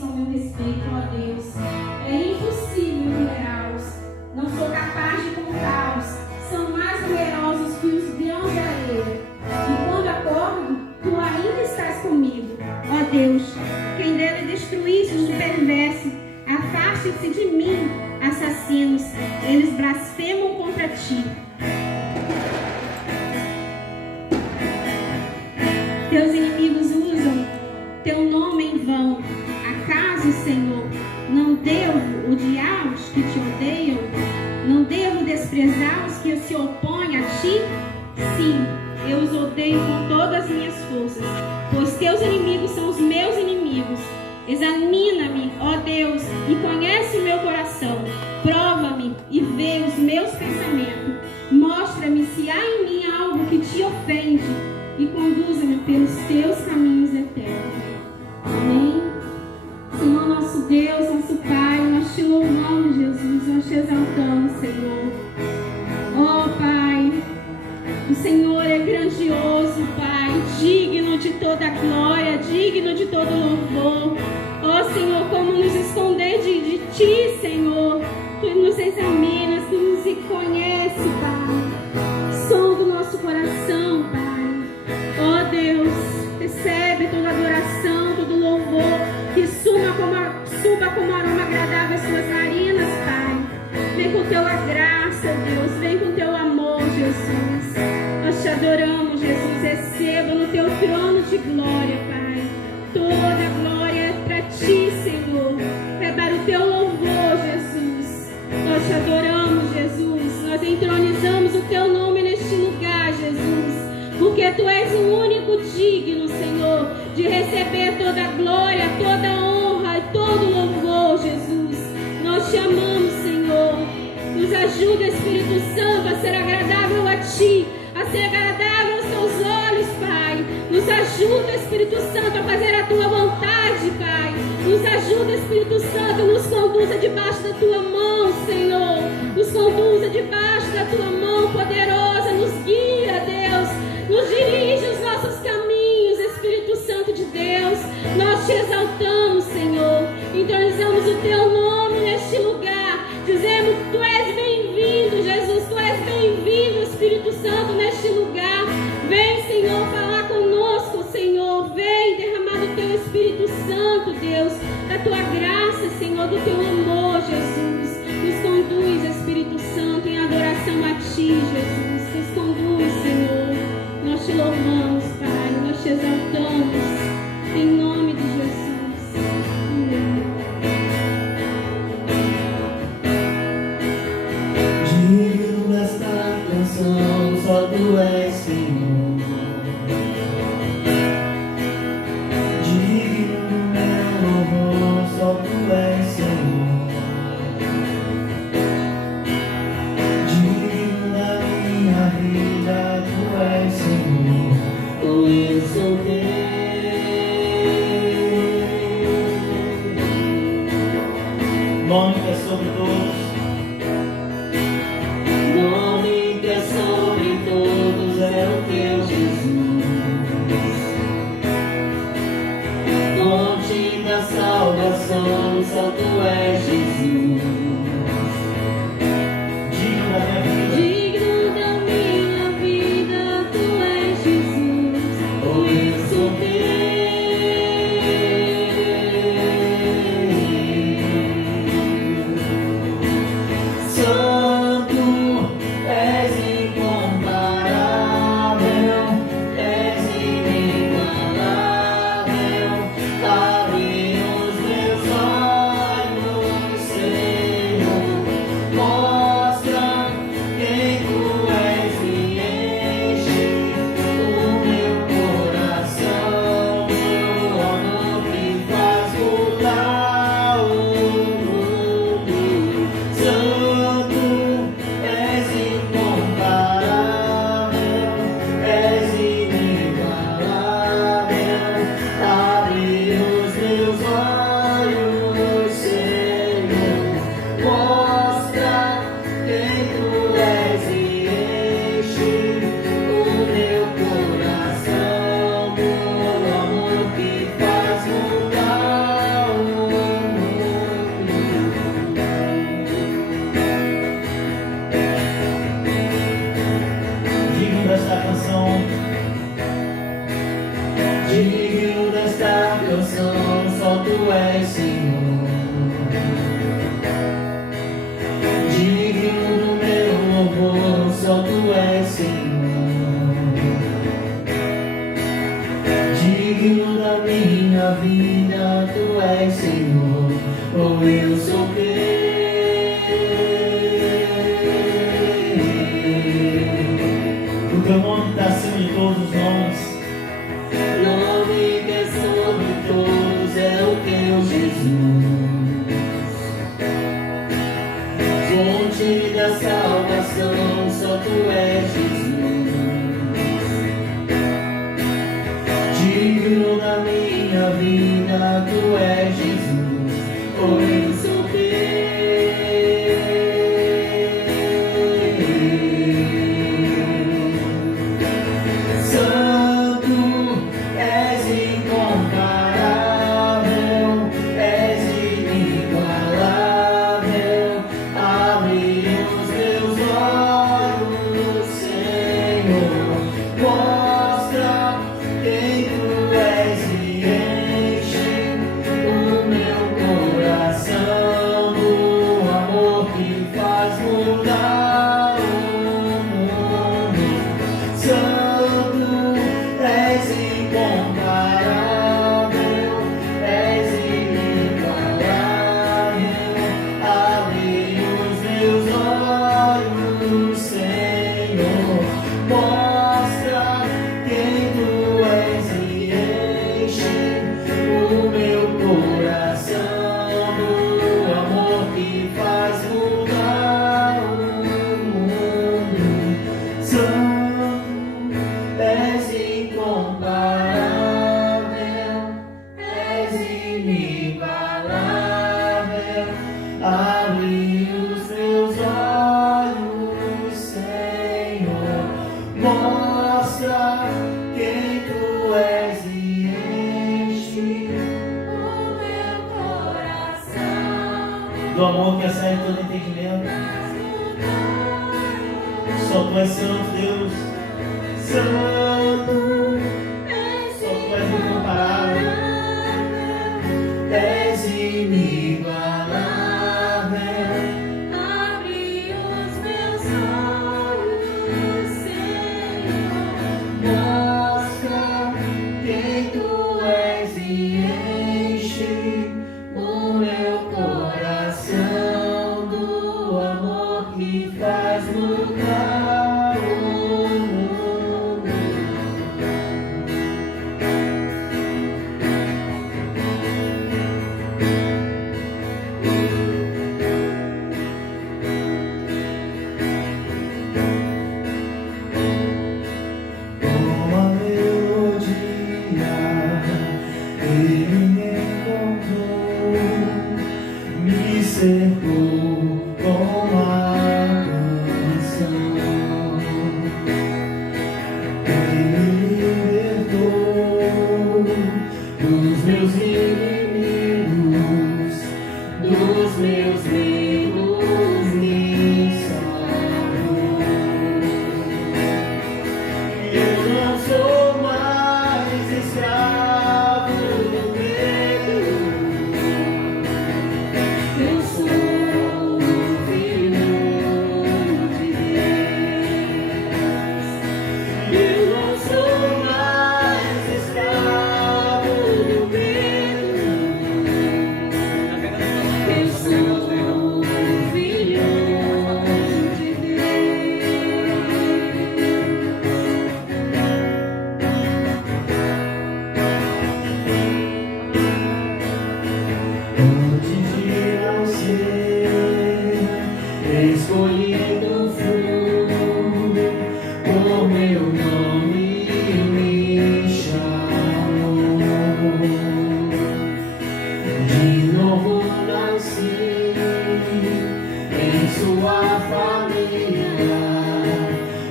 pensam a meu respeito, ó Deus. É impossível numerá-los. Não sou capaz de contá-los. São mais numerosos que os grãos de areia. E quando acordo, tu ainda estás comigo. Ó Deus, quem deve destruir-se os perversos, afaste-se de mim, assassinos. Eles blasfemam contra ti. Teus inimigos usam teu nome em vão. Acaso, Senhor, não devo odiar os que te odeiam? Não devo desprezar os que se opõem a ti? Sim, eu os odeio com todas as minhas forças, pois teus inimigos são os meus inimigos. Examina-me, ó Deus, e conhece o meu coração. Prova-me e vê os meus pensamentos. Mostra-me se há em mim algo que te ofende e conduza-me pelos teus caminhos eternos. Amém? Senhor, nosso Deus, nosso Pai, nós te louvamos, Jesus, nós te exaltamos, Senhor. Ó Pai, o Senhor é grandioso, Pai, digno de toda glória, digno de todo louvor. Ó Senhor, como nos esconder de ti, Senhor. Tu nos examinas, tu nos conhece, Pai. Som do nosso coração, Pai. Ó Deus, recebe toda adoração, todo louvor, que suba como aroma agradável às tuas narinas, Pai. Vem com tua graça, Deus, vem com teu amor, Jesus. Nós te adoramos, Jesus, receba no teu trono de glória, Pai. Toda glória é para ti, Senhor. É para o teu louvor, Jesus. Nós te adoramos, Jesus. Nós entronizamos o teu nome neste lugar, Jesus. Porque tu és o único digno, Senhor, de receber toda a glória, toda a honra e todo o louvor, Jesus. Nós te amamos, Senhor. Nos ajuda, Espírito Santo, a ser agradável a ti, a ser agradável aos teus olhos, Pai. Nos ajuda, Espírito Santo, a fazer a tua vontade, Pai. Nos ajuda, Espírito Santo, nos conduza debaixo da tua mão, Senhor. Nos conduza debaixo da tua mão poderosa. Nos guia, Deus. Nos dirige os nossos caminhos, Espírito Santo de Deus. Nós te exaltamos, Senhor. Entronizamos o teu nome neste lugar. Dizemos que tu és bem-vindo, Jesus. Tu és bem-vindo, Espírito Santo, neste lugar. Vem, Senhor, falar conosco, Senhor. Vem derramar do teu Espírito Santo, Deus, da tua graça, Senhor, do teu amor, Jesus. Nos conduz, Espírito Santo, em adoração a ti, Jesus. Nos conduz, Senhor. Nós te louvamos, Pai. Nós te exaltamos. Em nome de Jesus. Amém. Digno desta canção, só tu és, Senhor. Digno do meu louvor, só tu és, Senhor. Digno da minha vida, tu és, Senhor. Oh, eu sou teu. Nome que é sobre todos. Nome que é sobre todos é o teu Jesus. Fonte da salvação, só tu és Jesus. Digno da minha vida. Digno da minha vida, tu és Jesus. Oh, eu sou teu. Santo, és incomparável, és inigualável. Abre os meus olhos, Senhor. Tu és Senhor. Digno do meu louvor, só Tu és Senhor. Digno da minha vida, Tu és Senhor. Oh, eu sou teu. O teu nome está acima de todos os nomes. Nome que é sobre todos é o teu Jesus. Fonte da salvação, só Tu és Jesus. Digno da minha vida, Tu és Jesus. Oh, eu sou teu. Do amor que excede todo entendimento. Só Tu és santo, Deus. Santo. Só Tu és incomparável. És inigualável. Abre os meus olhos, Senhor. Mostra quem Tu és e enche o meu coração do amor que faz mudar o mundo. Com a melodia Ele me encontrou, me cercou com a canção. Ele me libertou dos meus inimigos, dos meus medos me salvou. Eu não sou mais escravo do medo. Eu sou filho de Deus. Eu não sou mais escravo do medo. Eu sou filho de Deus. Antes de nascer, escolhido fui, o meu nome me chamou. De novo nasci em sua família,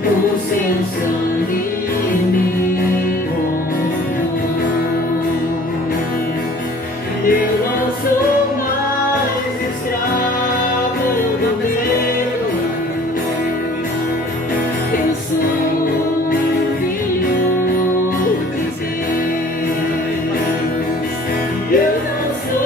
o seu sangue me comprou. Eu não sou mais escravo do medo. Eu sou filho de Deus. Eu não sou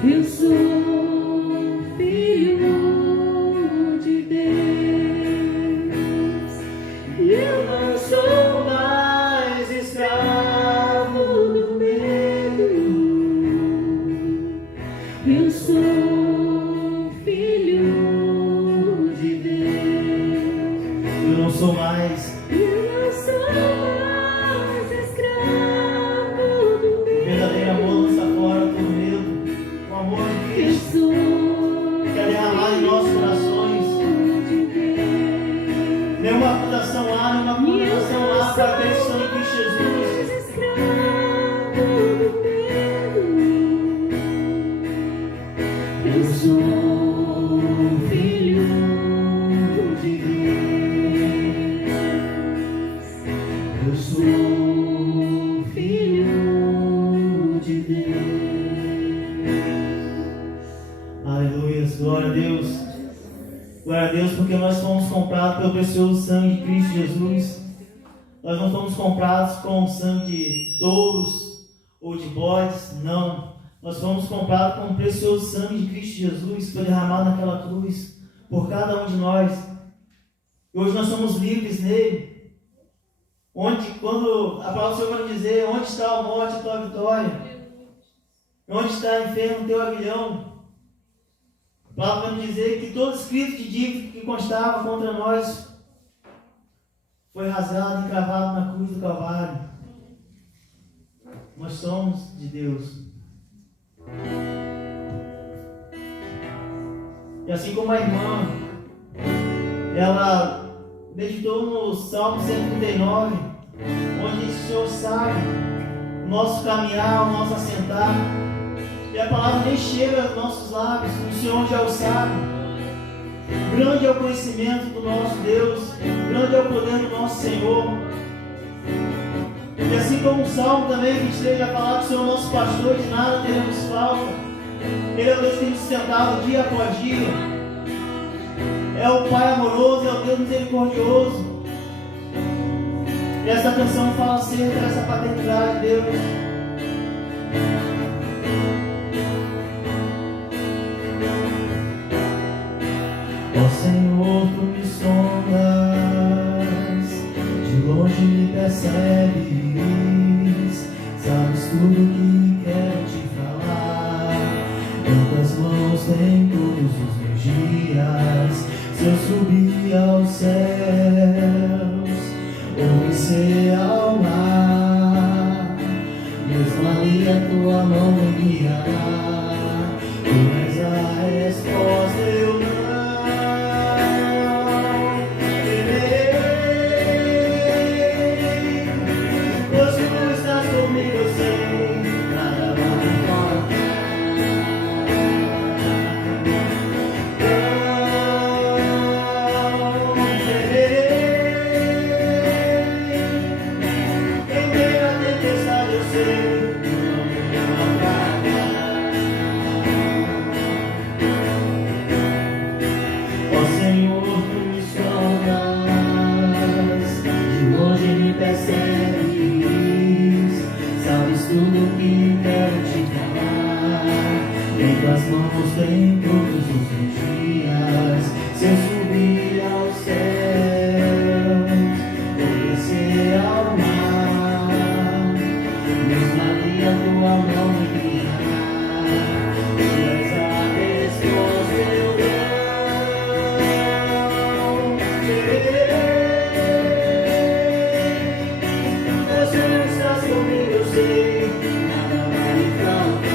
Eu sou filho de Deus e eu não sou mais escravo do medo. Eu sou filho de Deus. Eu não sou mais. Verdadeiro amor lança fora todo medo. O amor de Cristo quer derramar em nossos corações. Nenhuma acusação há, nenhuma condenação há para aqueles que estão em Cristo Jesus. Eu sou filho de Deus. Eu sou filho de Deus. Aleluia, glória a Deus. Glória a Deus, porque nós fomos comprados pelo precioso sangue de Cristo Jesus. Nós não fomos comprados com o sangue de touros ou de bodes, não. Nós fomos comprados com o precioso sangue de Cristo Jesus, que foi derramado naquela cruz por cada um de nós. E hoje nós somos livres nele. Quando a palavra do Senhor vai dizer: onde está a morte, a tua vitória? Onde está o inferno, o teu aguilhão? A palavra vai dizer que todo escrito de dívida que constava contra nós foi rasgado e cravado na cruz do Calvário. Nós somos de Deus. E assim como a irmã, ela meditou no Salmo 139, onde diz: o Senhor sabe o nosso caminhar, o nosso assentar, e a palavra nem chega aos nossos lábios, o Senhor já o sabe. Grande é o conhecimento do nosso Deus, grande é o poder do nosso Senhor. E assim como o Salmo também 23 já fala que o Senhor é o nosso pastor, de nada teremos falta. Ele é o Deus que tem nos sustentado dia após dia. É o Pai amoroso, é o Deus misericordioso. E essa canção fala acerca dessa paternidade de Deus. Ó Senhor, tu me sondas, de longe me percebes, sabes tudo que quero te falar. Quantas mãos tem todos os meus dias, se eu subir aos céus ou descer ao mar, mesmo ali a tua mão me guiará. Tu és a resposta, eu não temerei, pois tu estás comigo, eu sei, nada vai me faltar. Não temerei, em meio à tempestade eu sei, tu não me naufragarás. Ó Senhor, tu me sondas, de longe me percebes, sabes tudo que quero te falar. Em tuas mãos tem todos os meus dias, se eu subir aos céus ou descer ao mar, mesmo ali a tua mão me guiará. Tu és a resposta, eu não temerei, pois tu estás comigo, eu sei, nada vai me faltar.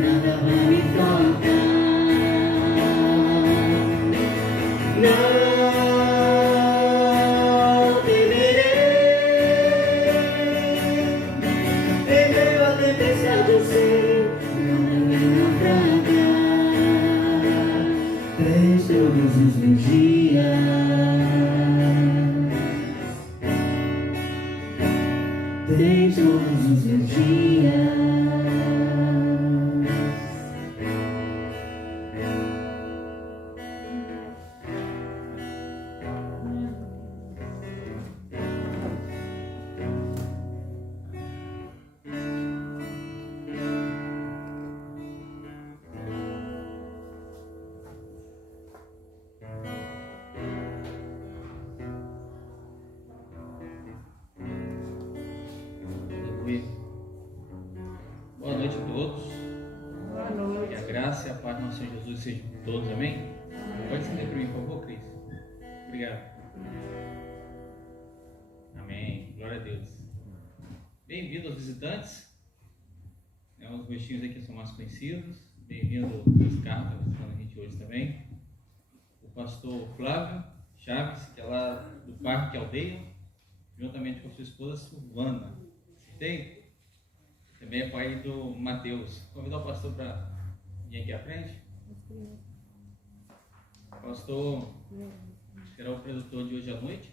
Nada meus dias. Tem todos os meus dias. Boa noite a todos. Boa noite. Que a graça e a paz do nosso Senhor Jesus sejam com todos, amém? Pode estender para mim, por favor, Cris. Obrigado. Amém. Glória a Deus. Bem-vindo aos visitantes. Os rostinhos aqui são mais conhecidos. Bem-vindo aos carros, visitando a gente hoje também. O pastor Flávio Chaves, que é lá do Parque Aldeia, juntamente com a sua esposa Silvana. Tem? Também é pai do Mateus. Convidar o pastor para vir aqui à frente. O pastor será o produtor de hoje à noite.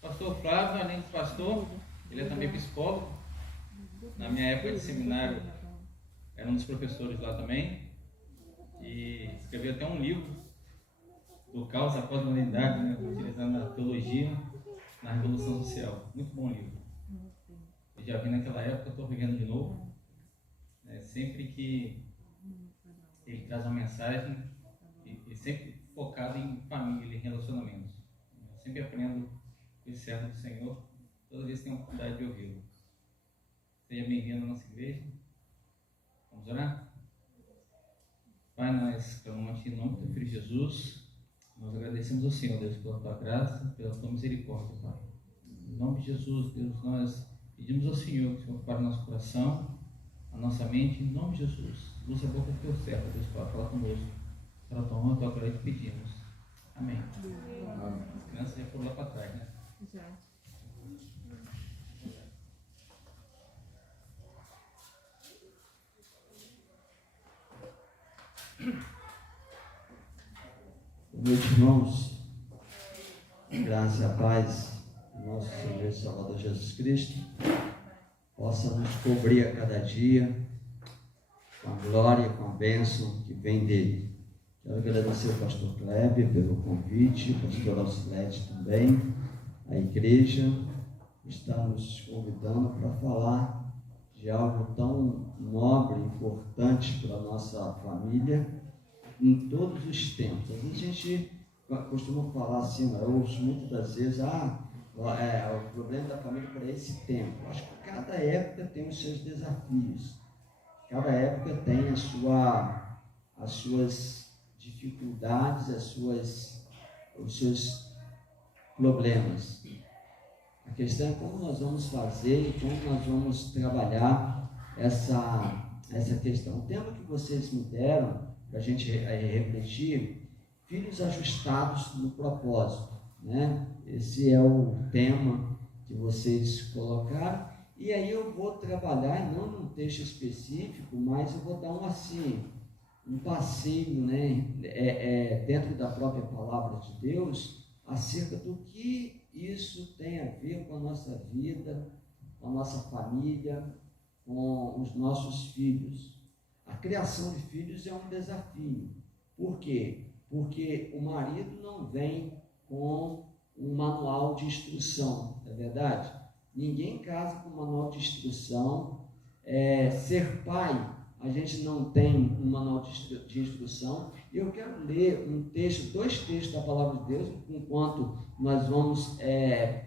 Pastor Flávio, além de pastor, ele é também psicólogo. Na minha época de seminário, era um dos professores lá também. E escreveu até um livro do caos após a modernidade, né, utilizando a teologia na Revolução Social. Muito bom livro. Eu já vi naquela época, estou vivendo de novo. Sempre que ele traz uma mensagem, e sempre focado em família e relacionamentos. Eu sempre aprendo com esse servo do Senhor, toda vez que tenho a oportunidade de ouvi-lo. Seja bem-vindo à nossa igreja. Vamos orar? Pai, nós clamamos em nome do Filho Jesus. Nós agradecemos ao Senhor, Deus, pela tua graça, pela tua misericórdia, Pai. Em nome de Jesus, Deus, nós pedimos ao Senhor que o Senhor prepare o nosso coração, a nossa mente, em nome de Jesus. Usa a boca do teu servo, Deus, para falar conosco. Pela tua honra, tua glória, te pedimos. Amém. As crianças já foram lá para trás, né? Já. Boa noite, irmãos. Graça e a paz do nosso Senhor e Salvador Jesus Cristo possa nos cobrir a cada dia com a glória e com a bênção que vem dele. Quero agradecer ao pastor Kleber pelo convite, ao pastor Alcilete também, a igreja está nos convidando para falar de algo tão nobre e importante para a nossa família em todos os tempos. Às vezes a gente costuma falar assim, eu ouço muitas das vezes, o problema da família para esse tempo. Acho que cada época tem os seus desafios, cada época tem as suas dificuldades, os seus problemas. A questão é como nós vamos fazer e como nós vamos trabalhar essa questão. O tema que vocês me deram para a gente refletir, filhos ajustados no propósito, né? Esse é o tema que vocês colocaram, e aí eu vou trabalhar, não num texto específico, mas eu vou dar um passeio, né? Dentro da própria palavra de Deus, acerca do que isso tem a ver com a nossa vida, com a nossa família, com os nossos filhos. A criação de filhos é um desafio. Por quê? Porque o marido não vem com um manual de instrução, não é verdade? Ninguém casa com um manual de instrução. Ser pai, a gente não tem um manual de instrução. Eu quero ler dois textos da Palavra de Deus, enquanto nós vamos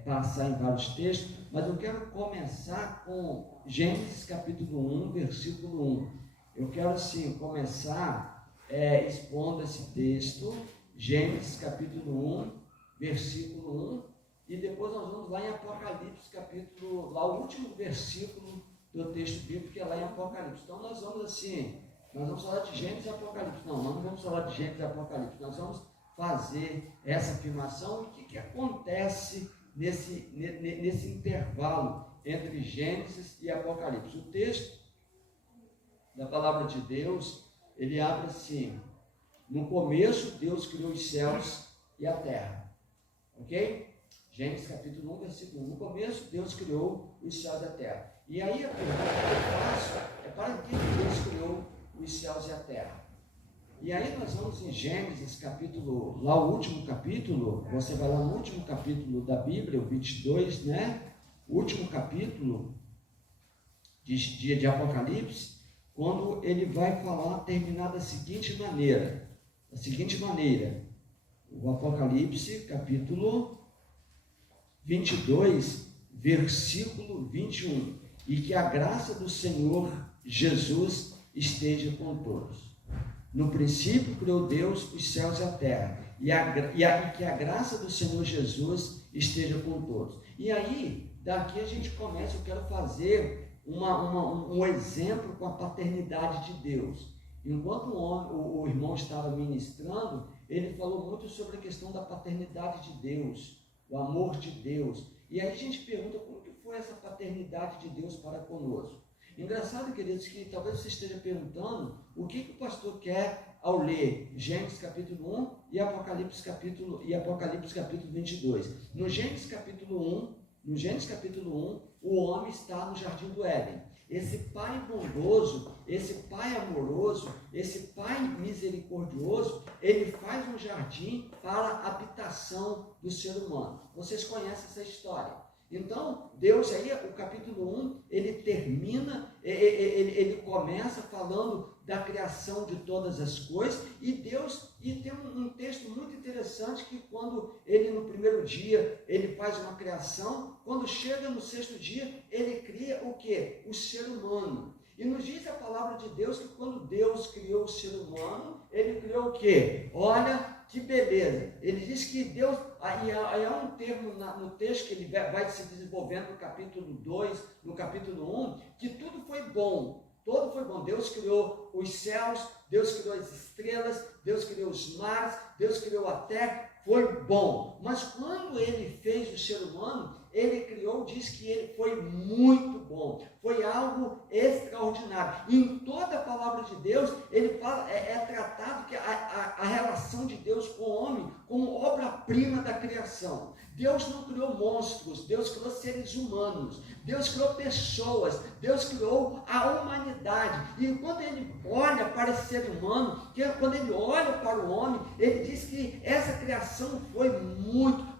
passar em vários textos, mas eu quero começar com Gênesis capítulo 1, versículo 1. Eu quero sim começar expondo esse texto, Gênesis capítulo 1, versículo 1, e depois nós vamos lá em Apocalipse capítulo, lá o último versículo do texto bíblico, que é lá em Apocalipse. Então nós vamos falar de Gênesis e Apocalipse. Não, nós não vamos falar de Gênesis e Apocalipse, nós vamos fazer essa afirmação e o que acontece nesse intervalo entre Gênesis e Apocalipse. O texto da palavra de Deus ele abre assim: no começo Deus criou os céus e a terra. Ok? Gênesis capítulo 1, versículo 1. No começo Deus criou os céus e a terra. E aí a pergunta que eu faço é: para que Deus criou os céus e a terra? E aí nós vamos em Gênesis capítulo, lá o último capítulo, você vai lá no último capítulo da Bíblia, o 22, né? O último capítulo de Apocalipse, quando ele vai falar, terminar da seguinte maneira, o Apocalipse capítulo 22, versículo 21, e que a graça do Senhor Jesus esteja com todos. No princípio criou Deus os céus e a terra, e que a graça do Senhor Jesus esteja com todos. E aí, daqui a gente começa, eu quero fazer um exemplo com a paternidade de Deus. Enquanto o irmão estava ministrando, ele falou muito sobre a questão da paternidade de Deus, o amor de Deus. E aí a gente pergunta: como que foi essa paternidade de Deus para conosco? Engraçado, queridos, que talvez você esteja perguntando o que o pastor quer ao ler Gênesis capítulo 1 e Apocalipse capítulo 22. No Gênesis capítulo 1, o homem está no jardim do Éden. Esse pai bondoso, esse pai amoroso, esse pai misericordioso, ele faz um jardim para a habitação do ser humano. Vocês conhecem essa história. Então, Deus aí, o capítulo 1, ele termina, ele começa falando da criação de todas as coisas, e tem um texto muito interessante, que quando ele no primeiro dia, ele faz uma criação, quando chega no sexto dia, ele cria o quê? O ser humano. E nos diz a palavra de Deus que quando Deus criou o ser humano, ele criou o quê? Olha que beleza! Ele diz que Deus, aí há um termo no texto que ele vai se desenvolvendo no capítulo 2, no capítulo 1, que tudo foi bom. Todo foi bom. Deus criou os céus, Deus criou as estrelas, Deus criou os mares, Deus criou a terra, foi bom. Mas quando ele fez o ser humano, ele criou, diz que ele foi muito bom, foi algo extraordinário. E em toda a palavra de Deus, ele fala, é tratado que a relação de Deus com o homem como obra-prima da criação. Deus não criou monstros, Deus criou seres humanos, Deus criou pessoas, Deus criou a humanidade. E quando ele olha para esse ser humano, quando ele olha para o homem, ele diz que essa criação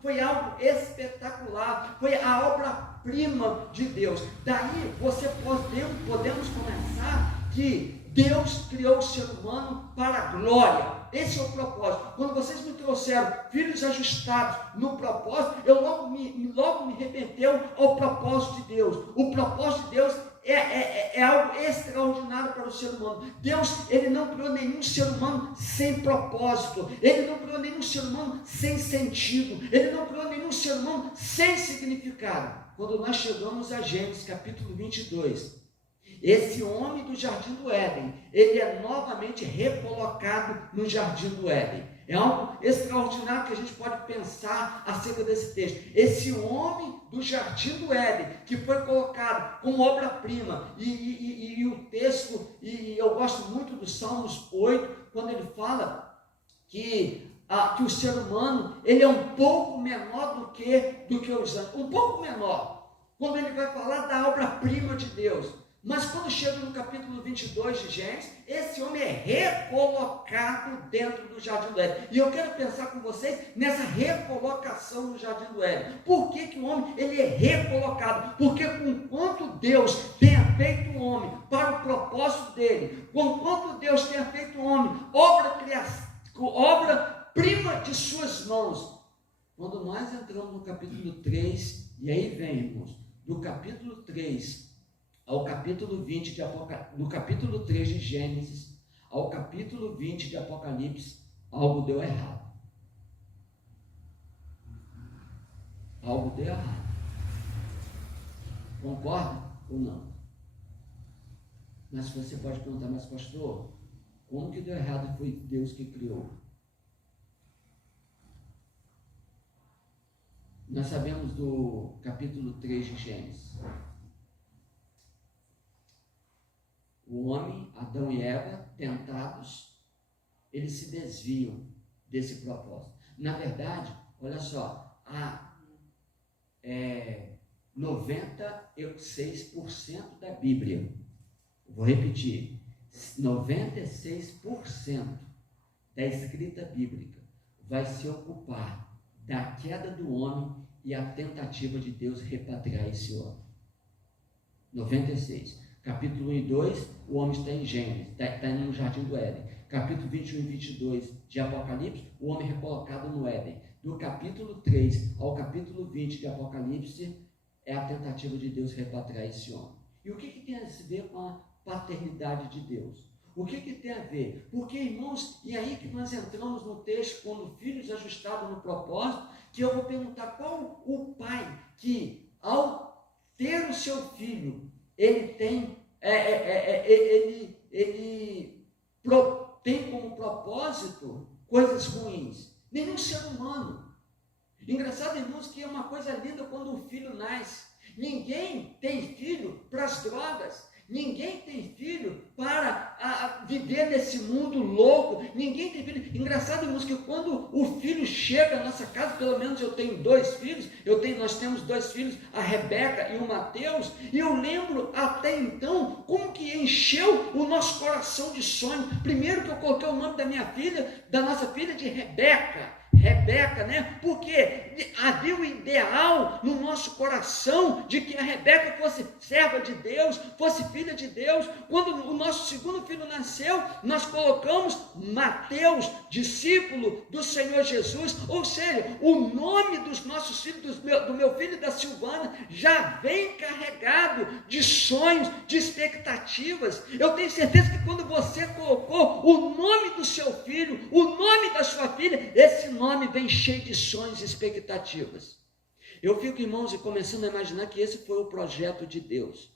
foi algo espetacular, foi a obra-prima de Deus. Daí podemos começar que Deus criou o ser humano para a glória. Esse é o propósito. Quando vocês me trouxeram filhos ajustados no propósito, eu logo me remeteu ao propósito de Deus. O propósito de Deus é algo extraordinário para o ser humano. Deus, ele não criou nenhum ser humano sem propósito. Ele não criou nenhum ser humano sem sentido. Ele não criou nenhum ser humano sem significado. Quando nós chegamos a Gênesis capítulo 22, esse homem do jardim do Éden, ele é novamente recolocado no jardim do Éden. É algo extraordinário que a gente pode pensar acerca desse texto. Esse homem do jardim do Éden, que foi colocado como obra-prima, e o texto, e eu gosto muito do Salmos 8, quando ele fala que o ser humano, ele é um pouco menor do que os anjos, um pouco menor, quando ele vai falar da obra-prima de Deus. Mas quando chega no capítulo 22 de Gênesis, esse homem é recolocado dentro do jardim do Éden. E eu quero pensar com vocês nessa recolocação no jardim do Éden. Por que o homem ele é recolocado? Porque enquanto Deus tenha feito o homem para o propósito dele, enquanto Deus tenha feito o homem obra-prima de suas mãos, quando nós entramos no capítulo 3, e aí vem, irmãos, do capítulo 3 ao capítulo 20 do capítulo 3 de Gênesis ao capítulo 20 de Apocalipse, algo deu errado. Algo deu errado. Concorda ou não? Mas você pode perguntar: mas pastor, como que deu errado e foi Deus que criou? Nós sabemos do capítulo 3 de Gênesis. O homem, Adão e Eva, tentados, eles se desviam desse propósito. Na verdade, olha só, há 96% da Bíblia, vou repetir, 96% da escrita bíblica vai se ocupar da queda do homem e a tentativa de Deus repatriar esse homem. 96. Capítulo 1 e 2, o homem está em Gênesis, está no Jardim do Éden. Capítulo 21 e 22 de Apocalipse, o homem recolocado no Éden. Do capítulo 3 ao capítulo 20 de Apocalipse, é a tentativa de Deus repatriar esse homem. E o que tem a ver com a paternidade de Deus? O que tem a ver? Porque, irmãos, e aí que nós entramos no texto, quando filhos ajustados no propósito, que eu vou perguntar qual o pai que, ao ter o seu filho, ele tem, tem como propósito coisas ruins. Nenhum ser humano. Engraçado, irmãos, que é uma coisa linda quando um filho nasce. Ninguém tem filho para as drogas. Ninguém tem filho para viver nesse mundo louco. Ninguém tem filho. Engraçado, irmãos, que quando o filho chega à nossa casa, pelo menos eu tenho 2 filhos, nós temos 2 filhos, a Rebeca e o Mateus, e eu lembro até então como que encheu o nosso coração de sonho. Primeiro que eu coloquei o nome da nossa filha de Rebeca, né? Porque havia o ideal no nosso coração de que a Rebeca fosse serva de Deus, fosse filha de Deus. Quando o nosso segundo filho nasceu, nós colocamos Mateus, discípulo do Senhor Jesus. Ou seja, o nome dos nossos filhos, do meu filho e da Silvana, já vem carregado de sonhos, de expectativas. Eu tenho certeza que quando você colocou o nome do seu filho, o nome da sua filha, esse nome vem cheio de sonhos e expectativas. Eu fico, irmãos, e começando a imaginar que esse foi o projeto de Deus.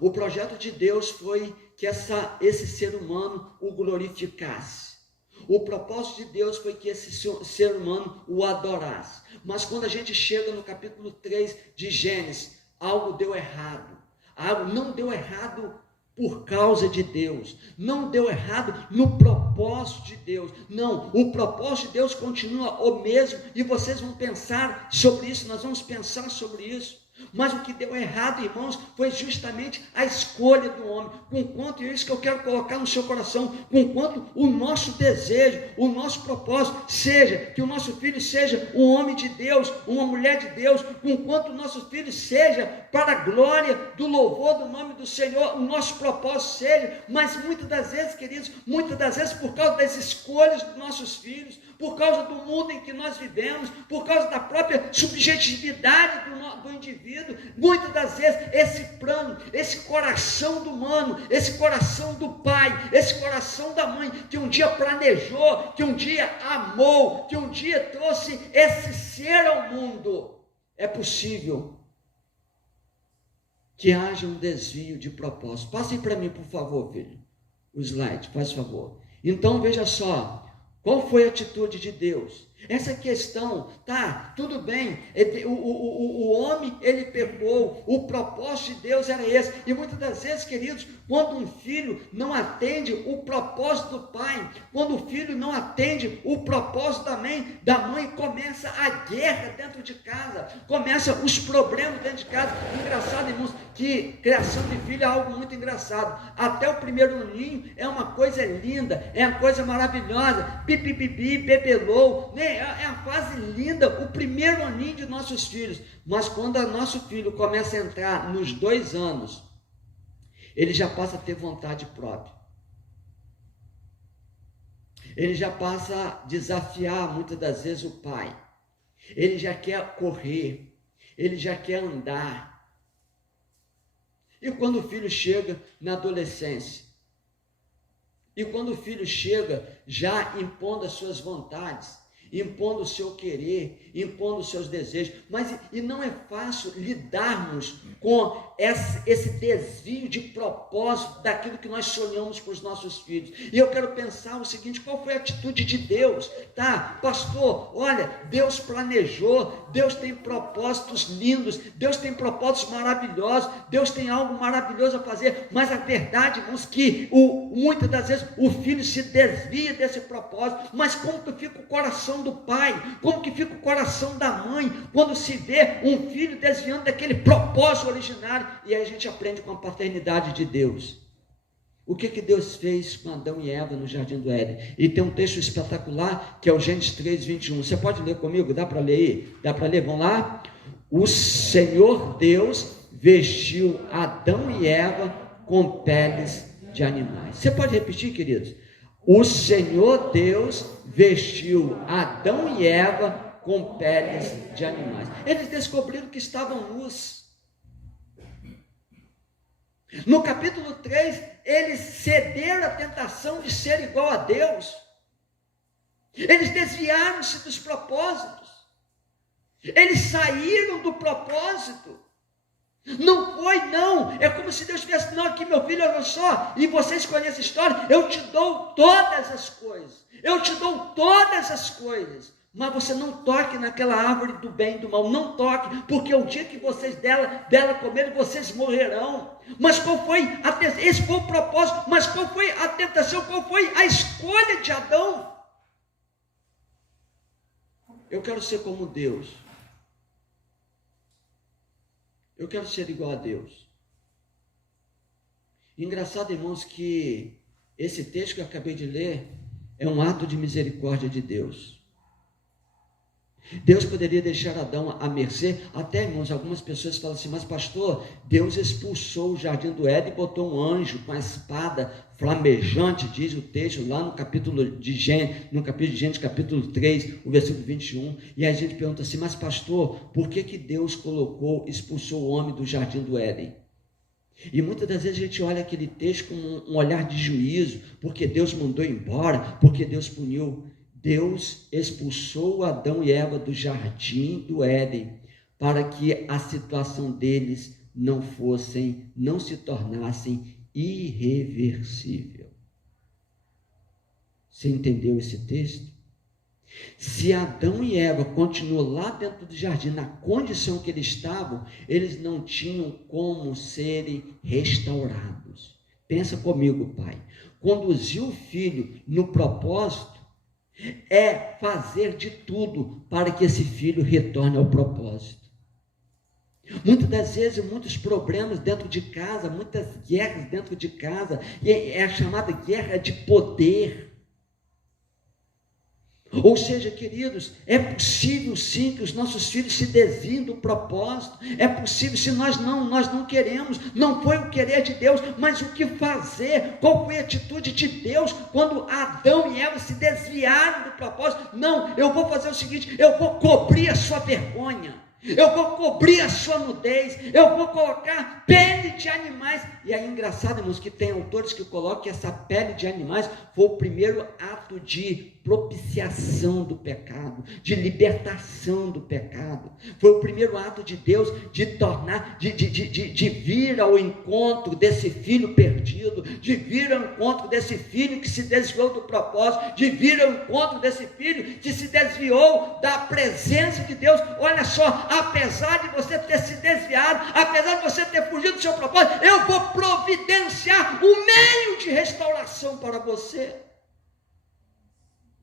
O projeto de Deus foi que esse ser humano o glorificasse. O propósito de Deus foi que esse ser humano o adorasse. Mas quando a gente chega no capítulo 3 de Gênesis, algo deu errado. Algo não deu errado por causa de Deus, não deu errado no propósito de Deus. Não, o propósito de Deus continua o mesmo, e vocês vão pensar sobre isso, nós vamos pensar sobre isso. Mas o que deu errado, irmãos, foi justamente a escolha do homem. Conquanto, e é isso que eu quero colocar no seu coração, conquanto o nosso desejo, o nosso propósito seja que o nosso filho seja um homem de Deus, uma mulher de Deus, conquanto o nosso filho seja para a glória do louvor do nome do Senhor, o nosso propósito seja. Mas muitas das vezes, queridos, por causa das escolhas dos nossos filhos, por causa do mundo em que nós vivemos, por causa da própria subjetividade do indivíduo, muitas das vezes esse plano, esse coração do humano, esse coração do pai, esse coração da mãe, que um dia planejou, que um dia amou, que um dia trouxe esse ser ao mundo, é possível que haja um desvio de propósito. Passem para mim, por favor, filho, o slide, faz favor. Então, veja só, qual foi a atitude de Deus? Essa questão, tá, tudo bem, o homem, ele pecou, o propósito de Deus era esse, e muitas das vezes, queridos, quando um filho não atende o propósito do pai, quando o filho não atende o propósito da mãe, começa a guerra dentro de casa, começa os problemas dentro de casa. Engraçado, irmãos, que criação de filho é algo muito engraçado. Até o primeiro aninho é uma coisa linda, é uma coisa maravilhosa, pipipipi, bebelou, né? É a fase linda, o primeiro aninho de nossos filhos. Mas quando o nosso filho começa a entrar nos 2 anos, ele já passa a ter vontade própria. Ele já passa a desafiar muitas das vezes o pai. Ele já quer correr, ele já quer andar. E quando o filho chega na adolescência, e quando o filho chega já impondo as suas vontades, impondo o seu querer, impondo os seus desejos. Mas e não é fácil lidarmos com esse desvio de propósito daquilo que nós sonhamos para os nossos filhos. E eu quero pensar o seguinte: qual foi a atitude de Deus? Tá, pastor, olha, Deus planejou, Deus tem propósitos lindos, Deus tem propósitos maravilhosos, Deus tem algo maravilhoso a fazer, mas a verdade, irmãos, que muitas das vezes o filho se desvia desse propósito. Mas como que fica o coração do pai, como que fica o coração da mãe, quando se vê um filho desviando daquele propósito originário? E aí a gente aprende com a paternidade de Deus. O que Deus fez com Adão e Eva no Jardim do Éden? E tem um texto espetacular, que é o Gênesis 3, 21. Você pode ler comigo? Dá para ler aí? Dá para ler? Vamos lá? O Senhor Deus vestiu Adão e Eva com peles de animais. Você pode repetir, queridos? O Senhor Deus vestiu Adão e Eva com peles de animais. Eles descobriram que estavam nus. No capítulo 3, eles cederam à tentação de ser igual a Deus. Eles desviaram-se dos propósitos. Eles saíram do propósito. Não foi, não. É como se Deus tivesse: não, aqui meu filho, olha só, e vocês conhecem a história, eu te dou todas as coisas. Eu te dou todas as coisas. Mas você não toque naquela árvore do bem e do mal, não toque, porque o dia que vocês dela comerem, vocês morrerão. Mas qual foi esse foi o propósito, mas qual foi a tentação, qual foi a escolha de Adão? Eu quero ser como Deus. Eu quero ser igual a Deus. Engraçado, irmãos, que esse texto que eu acabei de ler é um ato de misericórdia de Deus. Deus poderia deixar Adão à mercê. Até, irmãos, algumas pessoas falam assim: mas pastor, Deus expulsou o Jardim do Éden e botou um anjo com a espada flamejante, diz o texto lá no capítulo de Gênesis, capítulo 3, o versículo 21. E a gente pergunta assim: mas pastor, por que Deus expulsou o homem do Jardim do Éden? E muitas das vezes a gente olha aquele texto com um olhar de juízo, porque Deus mandou embora, porque Deus puniu. Deus expulsou Adão e Eva do Jardim do Éden para que a situação deles não se tornassem irreversível. Você entendeu esse texto? Se Adão e Eva continuam lá dentro do jardim, na condição que eles estavam, eles não tinham como serem restaurados. Pensa comigo, pai. Conduzir o filho no propósito é fazer de tudo para que esse filho retorne ao propósito. Muitas das vezes, muitos problemas dentro de casa, muitas guerras dentro de casa, e é a chamada guerra de poder. Ou seja, queridos, é possível sim que os nossos filhos se desviem do propósito. É possível, se nós não queremos, não foi o querer de Deus, mas o que fazer? Qual foi a atitude de Deus quando Adão e Eva se desviaram do propósito? Não, eu vou fazer o seguinte: eu vou cobrir a sua vergonha, eu vou cobrir a sua nudez, eu vou colocar pele de animais. E aí, engraçado, irmãos, que tem autores que colocam que essa pele de animais foi o primeiro ato de propiciação do pecado, de libertação do pecado. Foi o primeiro ato de Deus de tornar, de vir ao encontro desse filho perdido, de vir ao encontro desse filho que se desviou do propósito, de vir ao encontro desse filho que se desviou da presença de Deus. Olha só, apesar de você ter se desviado, apesar de você ter fugido do seu propósito, eu vou providenciar um meio de restauração para você.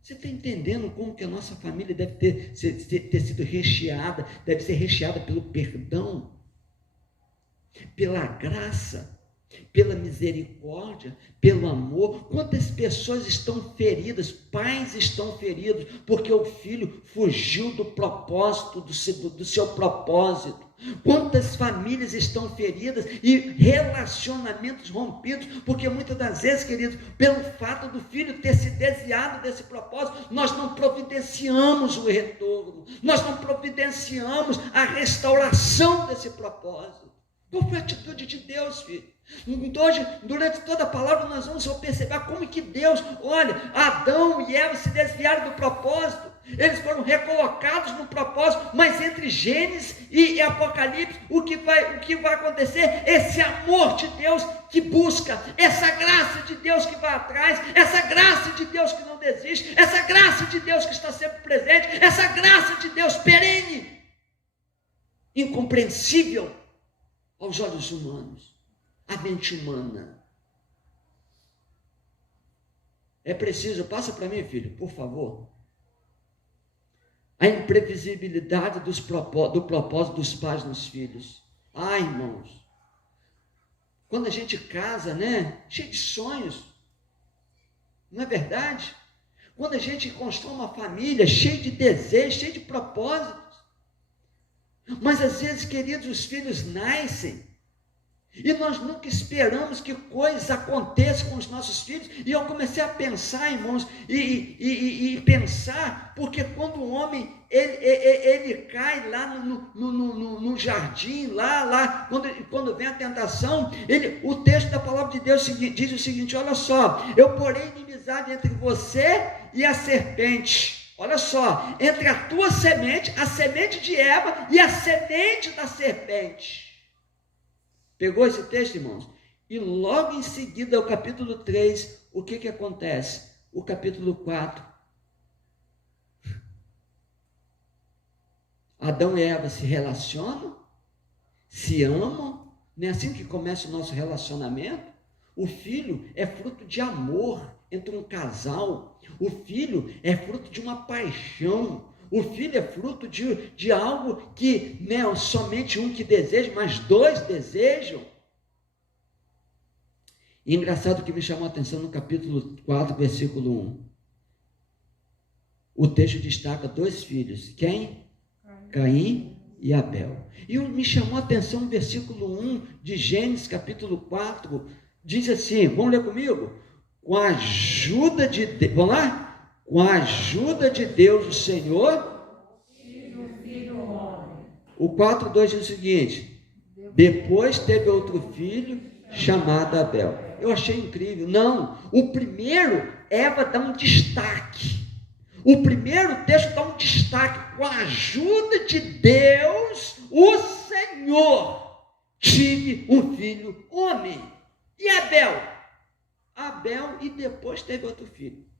Você está entendendo como que a nossa família deve ter sido recheada, deve ser recheada pelo perdão, pela graça, pela misericórdia, pelo amor? Quantas pessoas estão feridas, pais estão feridos, porque o filho fugiu do propósito, do seu propósito. Quantas famílias estão feridas e relacionamentos rompidos, porque muitas das vezes, queridos, pelo fato do filho ter se desviado desse propósito, nós não providenciamos o retorno, nós não providenciamos a restauração desse propósito. Qual foi a atitude de Deus, filho? Hoje, durante toda a palavra, nós vamos perceber como que Deus, olha, Adão e Eva se desviaram do propósito. eles foram recolocados no propósito, mas entre Gênesis e Apocalipse, o que vai acontecer? Esse amor de Deus que busca, essa graça de Deus que vai atrás, essa graça de Deus que não desiste, essa graça de Deus que está sempre presente, essa graça de Deus perene, incompreensível aos olhos humanos, à mente humana. É preciso, passa para mim, filho, por favor. A imprevisibilidade do propósito dos pais nos filhos. Irmãos, quando a gente casa, né, cheio de sonhos, não é verdade? Quando a gente constrói uma família, cheio de desejos, cheio de propósitos, mas às vezes, queridos, os filhos nascem, e nós nunca esperamos que coisas aconteçam com os nossos filhos. E eu comecei a pensar, irmãos, e pensar, porque quando o homem, ele cai lá no jardim, lá quando vem a tentação, o texto da palavra de Deus diz o seguinte, olha só, eu porei inimizade entre você e a serpente. Olha só, entre a tua semente, a semente de Eva e a semente da serpente. Pegou esse texto, irmãos? E logo em seguida, o capítulo 3, o que acontece? O capítulo 4. Adão e Eva se relacionam, se amam, não é assim que começa o nosso relacionamento? O filho é fruto de amor entre um casal, o filho é fruto de uma paixão, o filho é fruto de algo que não é somente um que deseja, mas dois desejam. E engraçado que me chamou a atenção no capítulo 4, versículo 1. O texto destaca dois filhos. Quem? Caim e Abel. E me chamou a atenção no versículo 1 de Gênesis, capítulo 4. Diz assim, vamos ler comigo? Com a ajuda de Deus, vamos lá? Com a ajuda de Deus, o Senhor, o 4:2 diz o seguinte, depois teve outro filho chamado Abel. Eu achei incrível. Não, o primeiro, Eva dá um destaque. O primeiro texto dá um destaque. Com a ajuda de Deus, o Senhor, tive um filho homem. E Abel? Abel e depois teve outro filho.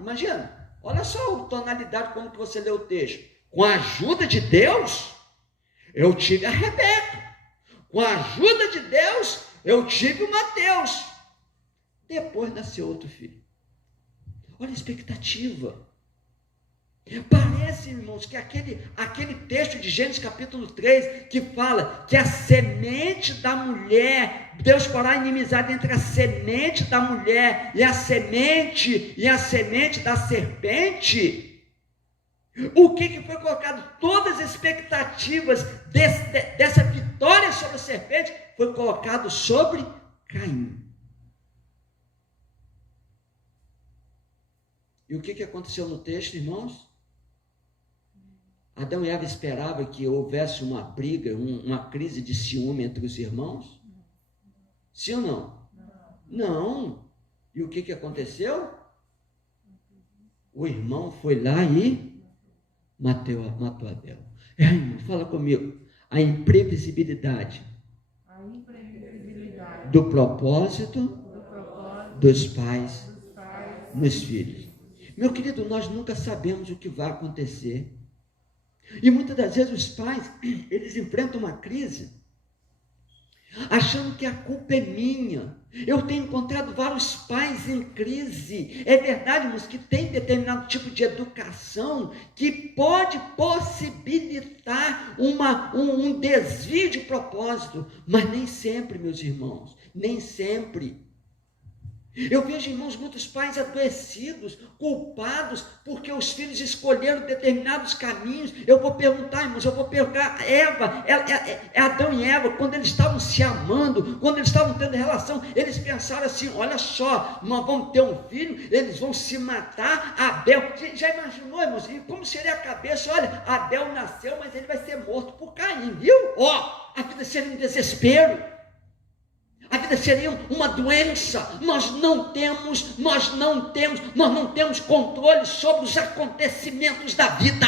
Imagina, olha só a tonalidade como que você lê o texto. Com a ajuda de Deus, eu tive a Rebeca. Com a ajuda de Deus, eu tive o Mateus. Depois nasceu outro filho. Olha a expectativa. Parece, irmãos, que aquele texto de Gênesis capítulo 3, que fala que a semente da mulher, Deus porá inimizade entre a semente da mulher e a semente da serpente. O que foi colocado? Todas as expectativas dessa vitória sobre a serpente foi colocado sobre Caim. E o que aconteceu no texto, irmãos? Adão e Eva esperavam que houvesse uma briga, uma crise de ciúme entre os irmãos? Sim ou não? Não. E o que aconteceu? O irmão foi lá e matou Abel. Fala comigo. A imprevisibilidade do propósito dos pais nos filhos. Meu querido, nós nunca sabemos o que vai acontecer. E muitas das vezes os pais, eles enfrentam uma crise, achando que a culpa é minha. Eu tenho encontrado vários pais em crise. É verdade, irmãos, que tem determinado tipo de educação que pode possibilitar um desvio de propósito, mas nem sempre, meus irmãos, nem sempre. Eu vejo, irmãos, muitos pais adoecidos, culpados, porque os filhos escolheram determinados caminhos. Eu vou perguntar, irmãos, Adão e Eva, quando eles estavam se amando, quando eles estavam tendo relação, eles pensaram assim, olha só, nós vamos ter um filho, eles vão se matar, Abel, já imaginou, irmãos, como seria a cabeça? Olha, Abel nasceu, mas ele vai ser morto por Caim, viu? A vida seria um desespero. A vida vida seria uma doença. Nós não temos controle sobre os acontecimentos da vida.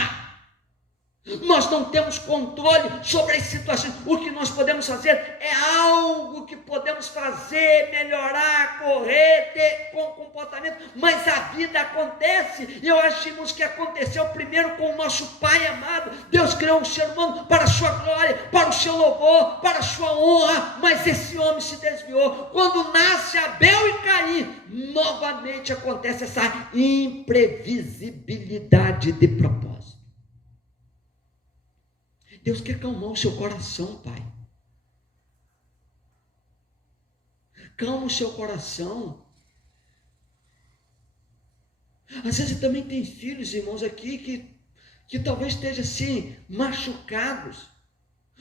Nós não temos controle sobre as situações. O que nós podemos fazer é algo que podemos fazer, melhorar, correr, ter com comportamento. Mas a vida acontece. E eu acho, irmãos, que aconteceu primeiro com o nosso Pai amado. Deus criou o ser humano para a sua glória, para o seu louvor, para a sua honra. Mas esse homem se desviou. Quando nasce Abel e Caim, novamente acontece essa imprevisibilidade de propósito. Deus quer acalmar o seu coração, Pai. Calma o seu coração. Às vezes também tem filhos, irmãos, aqui que talvez estejam assim, machucados.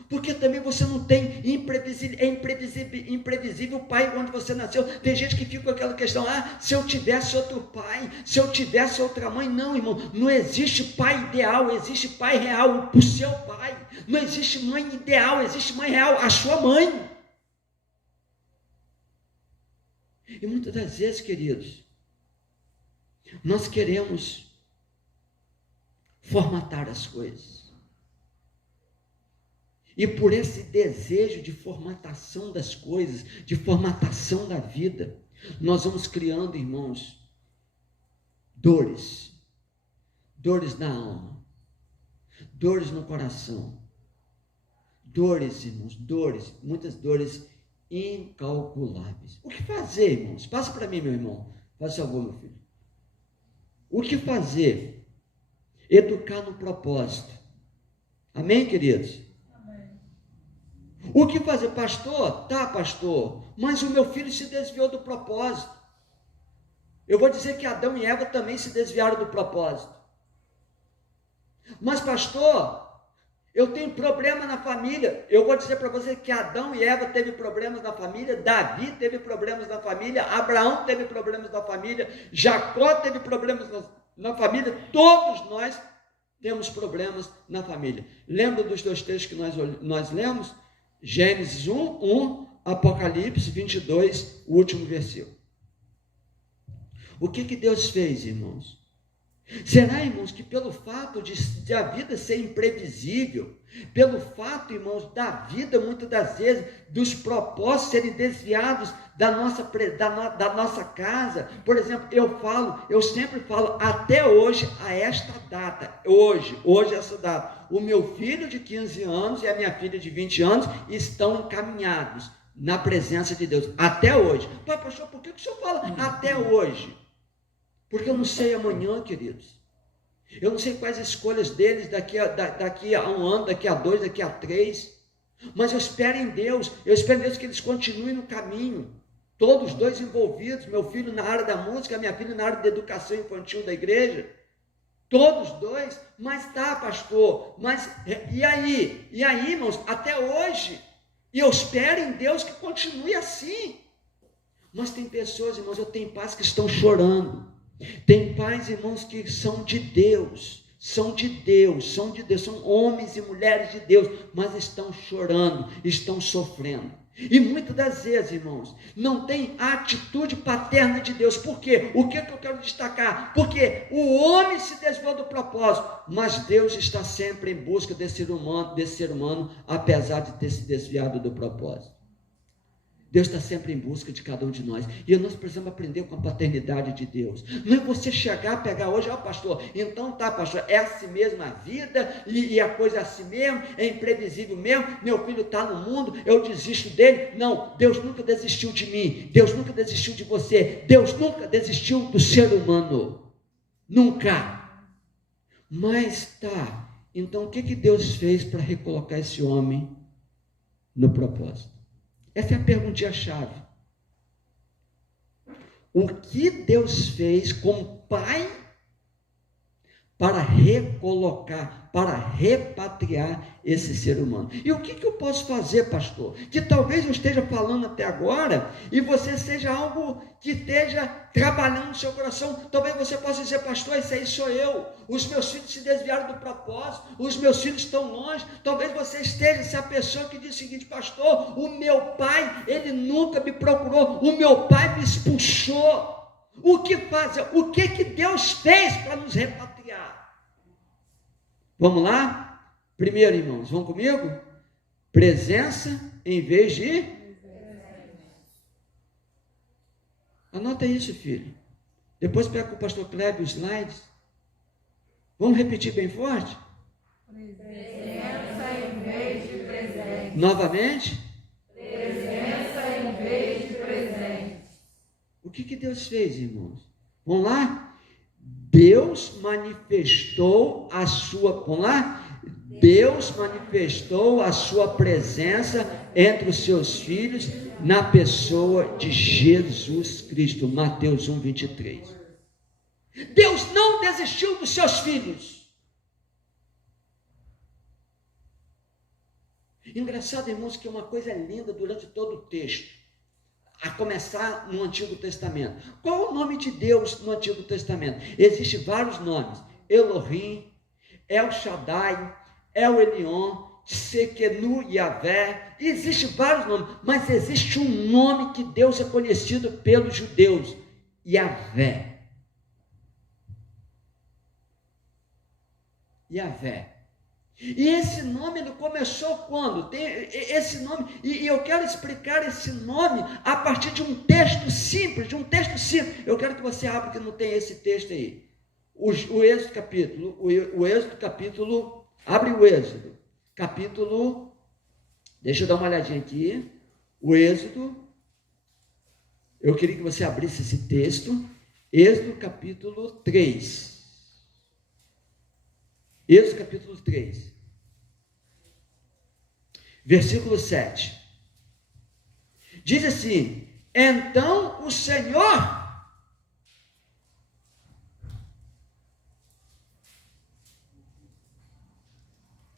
Porque também você não tem imprevisível o pai onde você nasceu. Tem gente que fica com aquela questão, se eu tivesse outro pai, se eu tivesse outra mãe. Não, irmão, não existe pai ideal, existe pai real, o seu pai. Não existe mãe ideal, existe mãe real, a sua mãe. E muitas das vezes, queridos, nós queremos formatar as coisas. E por esse desejo de formatação das coisas, de formatação da vida, nós vamos criando, irmãos, dores na alma, dores no coração, dores, irmãos, muitas dores incalculáveis. O que fazer, irmãos? Passa para mim, meu irmão, faz favor, meu filho. O que fazer? Educar no propósito. Amém, queridos? O que fazer? Pastor? Tá, pastor, mas o meu filho se desviou do propósito. Eu vou dizer que Adão e Eva também se desviaram do propósito. Mas pastor, eu tenho problema na família. Eu vou dizer para você que Adão e Eva teve problemas na família, Davi teve problemas na família, Abraão teve problemas na família, Jacó teve problemas na família. Todos nós temos problemas na família. Lembra dos dois textos que nós lemos? Gênesis 1, Apocalipse 22, o último versículo. O que Deus fez, irmãos? Será, irmãos, que pelo fato de a vida ser imprevisível, pelo fato, irmãos, da vida, muitas das vezes, dos propósitos serem desviados da nossa casa, por exemplo, eu sempre falo, até hoje, a esta data, hoje essa data, o meu filho de 15 anos e a minha filha de 20 anos estão encaminhados na presença de Deus, até hoje. Pai, pastor, por que o senhor fala até hoje? Porque eu não sei amanhã, queridos. Eu não sei quais escolhas deles daqui a um ano, daqui a 2, daqui a 3. Mas eu espero em Deus que eles continuem no caminho. Todos dois envolvidos, meu filho na área da música, minha filha na área da educação infantil da igreja. Todos dois, mas tá, pastor, mas e aí? E aí, irmãos, até hoje. E eu espero em Deus que continue assim. Mas tem pessoas, irmãos, eu tenho pais que estão chorando. Tem pais, irmãos, que são de Deus, são homens e mulheres de Deus, mas estão chorando, estão sofrendo. E muitas das vezes, irmãos, não tem a atitude paterna de Deus. Por quê? O que eu quero destacar? Porque o homem se desviou do propósito, mas Deus está sempre em busca desse ser humano, apesar de ter se desviado do propósito. Deus está sempre em busca de cada um de nós. E nós precisamos aprender com a paternidade de Deus. Não é você chegar, pegar hoje, pastor, então tá, pastor, é assim mesmo a vida, e a coisa é assim mesmo, é imprevisível mesmo, meu filho está no mundo, eu desisto dele. Não, Deus nunca desistiu de mim, Deus nunca desistiu de você, Deus nunca desistiu do ser humano. Nunca. Mas tá, então o que Deus fez para recolocar esse homem no propósito? Essa é a perguntinha-chave. O que Deus fez como pai para recolocar, para repatriar esse ser humano. E o que eu posso fazer, pastor? Que talvez eu esteja falando até agora e você seja algo que esteja trabalhando no seu coração. Talvez você possa dizer, pastor, isso aí sou eu. Os meus filhos se desviaram do propósito, os meus filhos estão longe. Talvez você esteja essa pessoa que diz o seguinte, pastor, o meu pai, ele nunca me procurou, o meu pai me expulsou. O que fazer? O que Deus fez para nos repatriar? Vamos lá? Primeiro, irmãos, vão comigo? Presença em vez de... Anota isso, filho. Depois pega com o pastor Kleber os slides. Vamos repetir bem forte? Presença em vez de presente. Novamente? Presença em vez de presente. O que Deus fez, irmãos? Vamos lá? Deus manifestou a sua... Vamos lá? Deus manifestou a sua presença entre os seus filhos na pessoa de Jesus Cristo. Mateus 1, 23. Deus não desistiu dos seus filhos. Engraçado, irmãos, que é uma coisa linda durante todo o texto. A começar no Antigo Testamento. Qual é o nome de Deus no Antigo Testamento? Existem vários nomes. Elohim, El Shaddai, El Elyon, Tsidkenu Yahvé. Existem vários nomes, mas existe um nome que Deus é conhecido pelos judeus. Yahvé. Yahvé. E esse nome ele começou quando? Tem esse nome, e eu quero explicar esse nome a partir de um texto simples, Eu quero que você abra, que não tem esse texto aí. O Êxodo capítulo, abre o Êxodo, capítulo, deixa eu dar uma olhadinha aqui, o Êxodo, eu queria que você abrisse esse texto, Êxodo capítulo 3. Êxodo capítulo 3, versículo 7, diz assim, então o Senhor,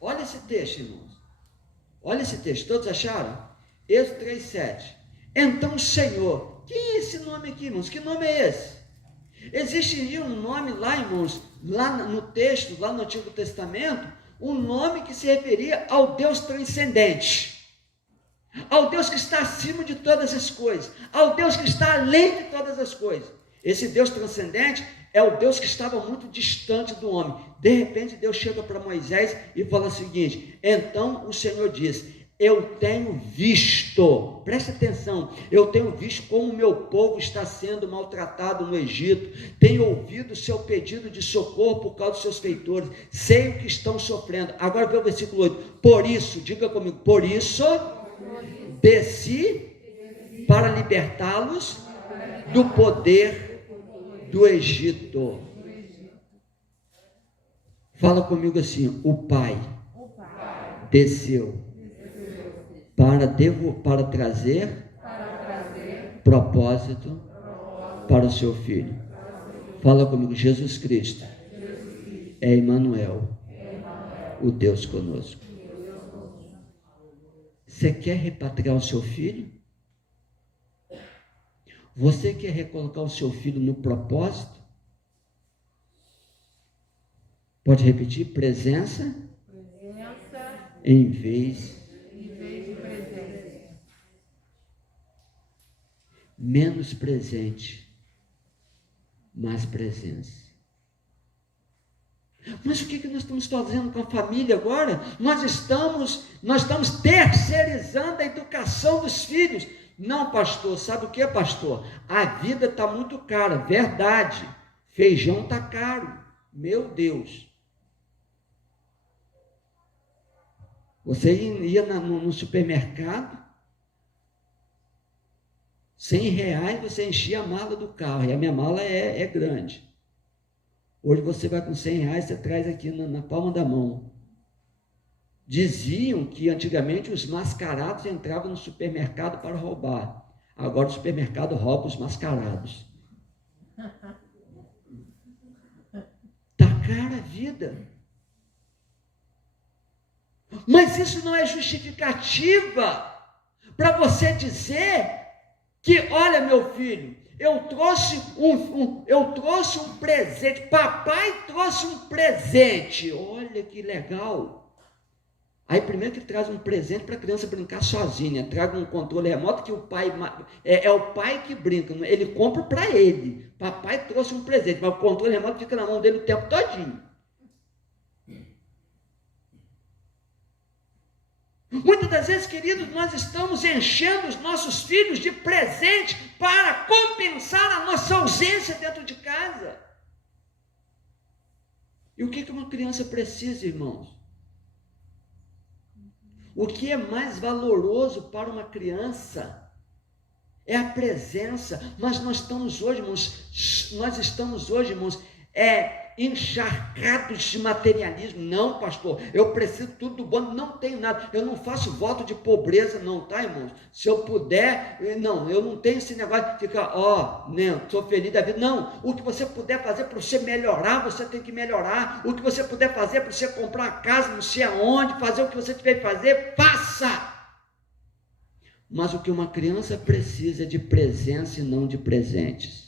olha esse texto, irmãos, olha esse texto, todos acharam? Êxodo 3, 7, então o Senhor, quem é esse nome aqui, irmãos? Que nome é esse? Existiria um nome lá, irmãos, lá no texto, lá no Antigo Testamento, um nome que se referia ao Deus transcendente, ao Deus que está acima de todas as coisas, ao Deus que está além de todas as coisas. Esse Deus transcendente é o Deus que estava muito distante do homem. De repente Deus chega para Moisés e fala o seguinte, então o Senhor diz, eu tenho visto, preste atenção, eu tenho visto como o meu povo está sendo maltratado no Egito, tenho ouvido o seu pedido de socorro por causa dos seus feitores, sei o que estão sofrendo. Agora vê o versículo 8, por isso, diga comigo, por isso, desci para libertá-los do poder do Egito. Fala comigo assim, o Pai desceu para trazer propósito para o seu filho. Fala comigo, Jesus Cristo é Emmanuel, o Deus conosco. Você quer repatriar o seu filho? Você quer recolocar o seu filho no propósito? Pode repetir? Presença em vez menos presente, mais presença. Mas o que nós estamos fazendo com a família agora? Nós estamos terceirizando a educação dos filhos. Não, pastor, sabe o que, pastor? A vida está muito cara, verdade. Feijão está caro, meu Deus. Você ia no supermercado, R$100 você enchia a mala do carro, e a minha mala é grande. Hoje você vai com R$100, você traz aqui na palma da mão. Diziam que antigamente os mascarados entravam no supermercado para roubar. Agora o supermercado rouba os mascarados. Está marcar a vida. Mas isso não é justificativa para você dizer que, olha, meu filho, eu trouxe um presente, papai trouxe um presente, olha que legal. Aí primeiro que traz um presente para a criança brincar sozinha, traga um controle remoto que o pai, é o pai que brinca, ele compra para ele, papai trouxe um presente, mas o controle remoto fica na mão dele o tempo todinho. Muitas das vezes, queridos, nós estamos enchendo os nossos filhos de presente para compensar a nossa ausência dentro de casa. E o que uma criança precisa, irmãos? O que é mais valoroso para uma criança é a presença. Mas nós estamos hoje, irmãos, encharcados de materialismo. Não, pastor, eu preciso tudo do bom, não tenho nada, eu não faço voto de pobreza não, tá, irmãos? Se eu puder, não, eu não tenho esse negócio de ficar, sou feliz da vida. Não, o que você puder fazer para você melhorar, você tem que melhorar. O que você puder fazer para você comprar uma casa, não sei aonde, fazer o que você tiver que fazer, faça. Mas o que uma criança precisa é de presença e não de presentes.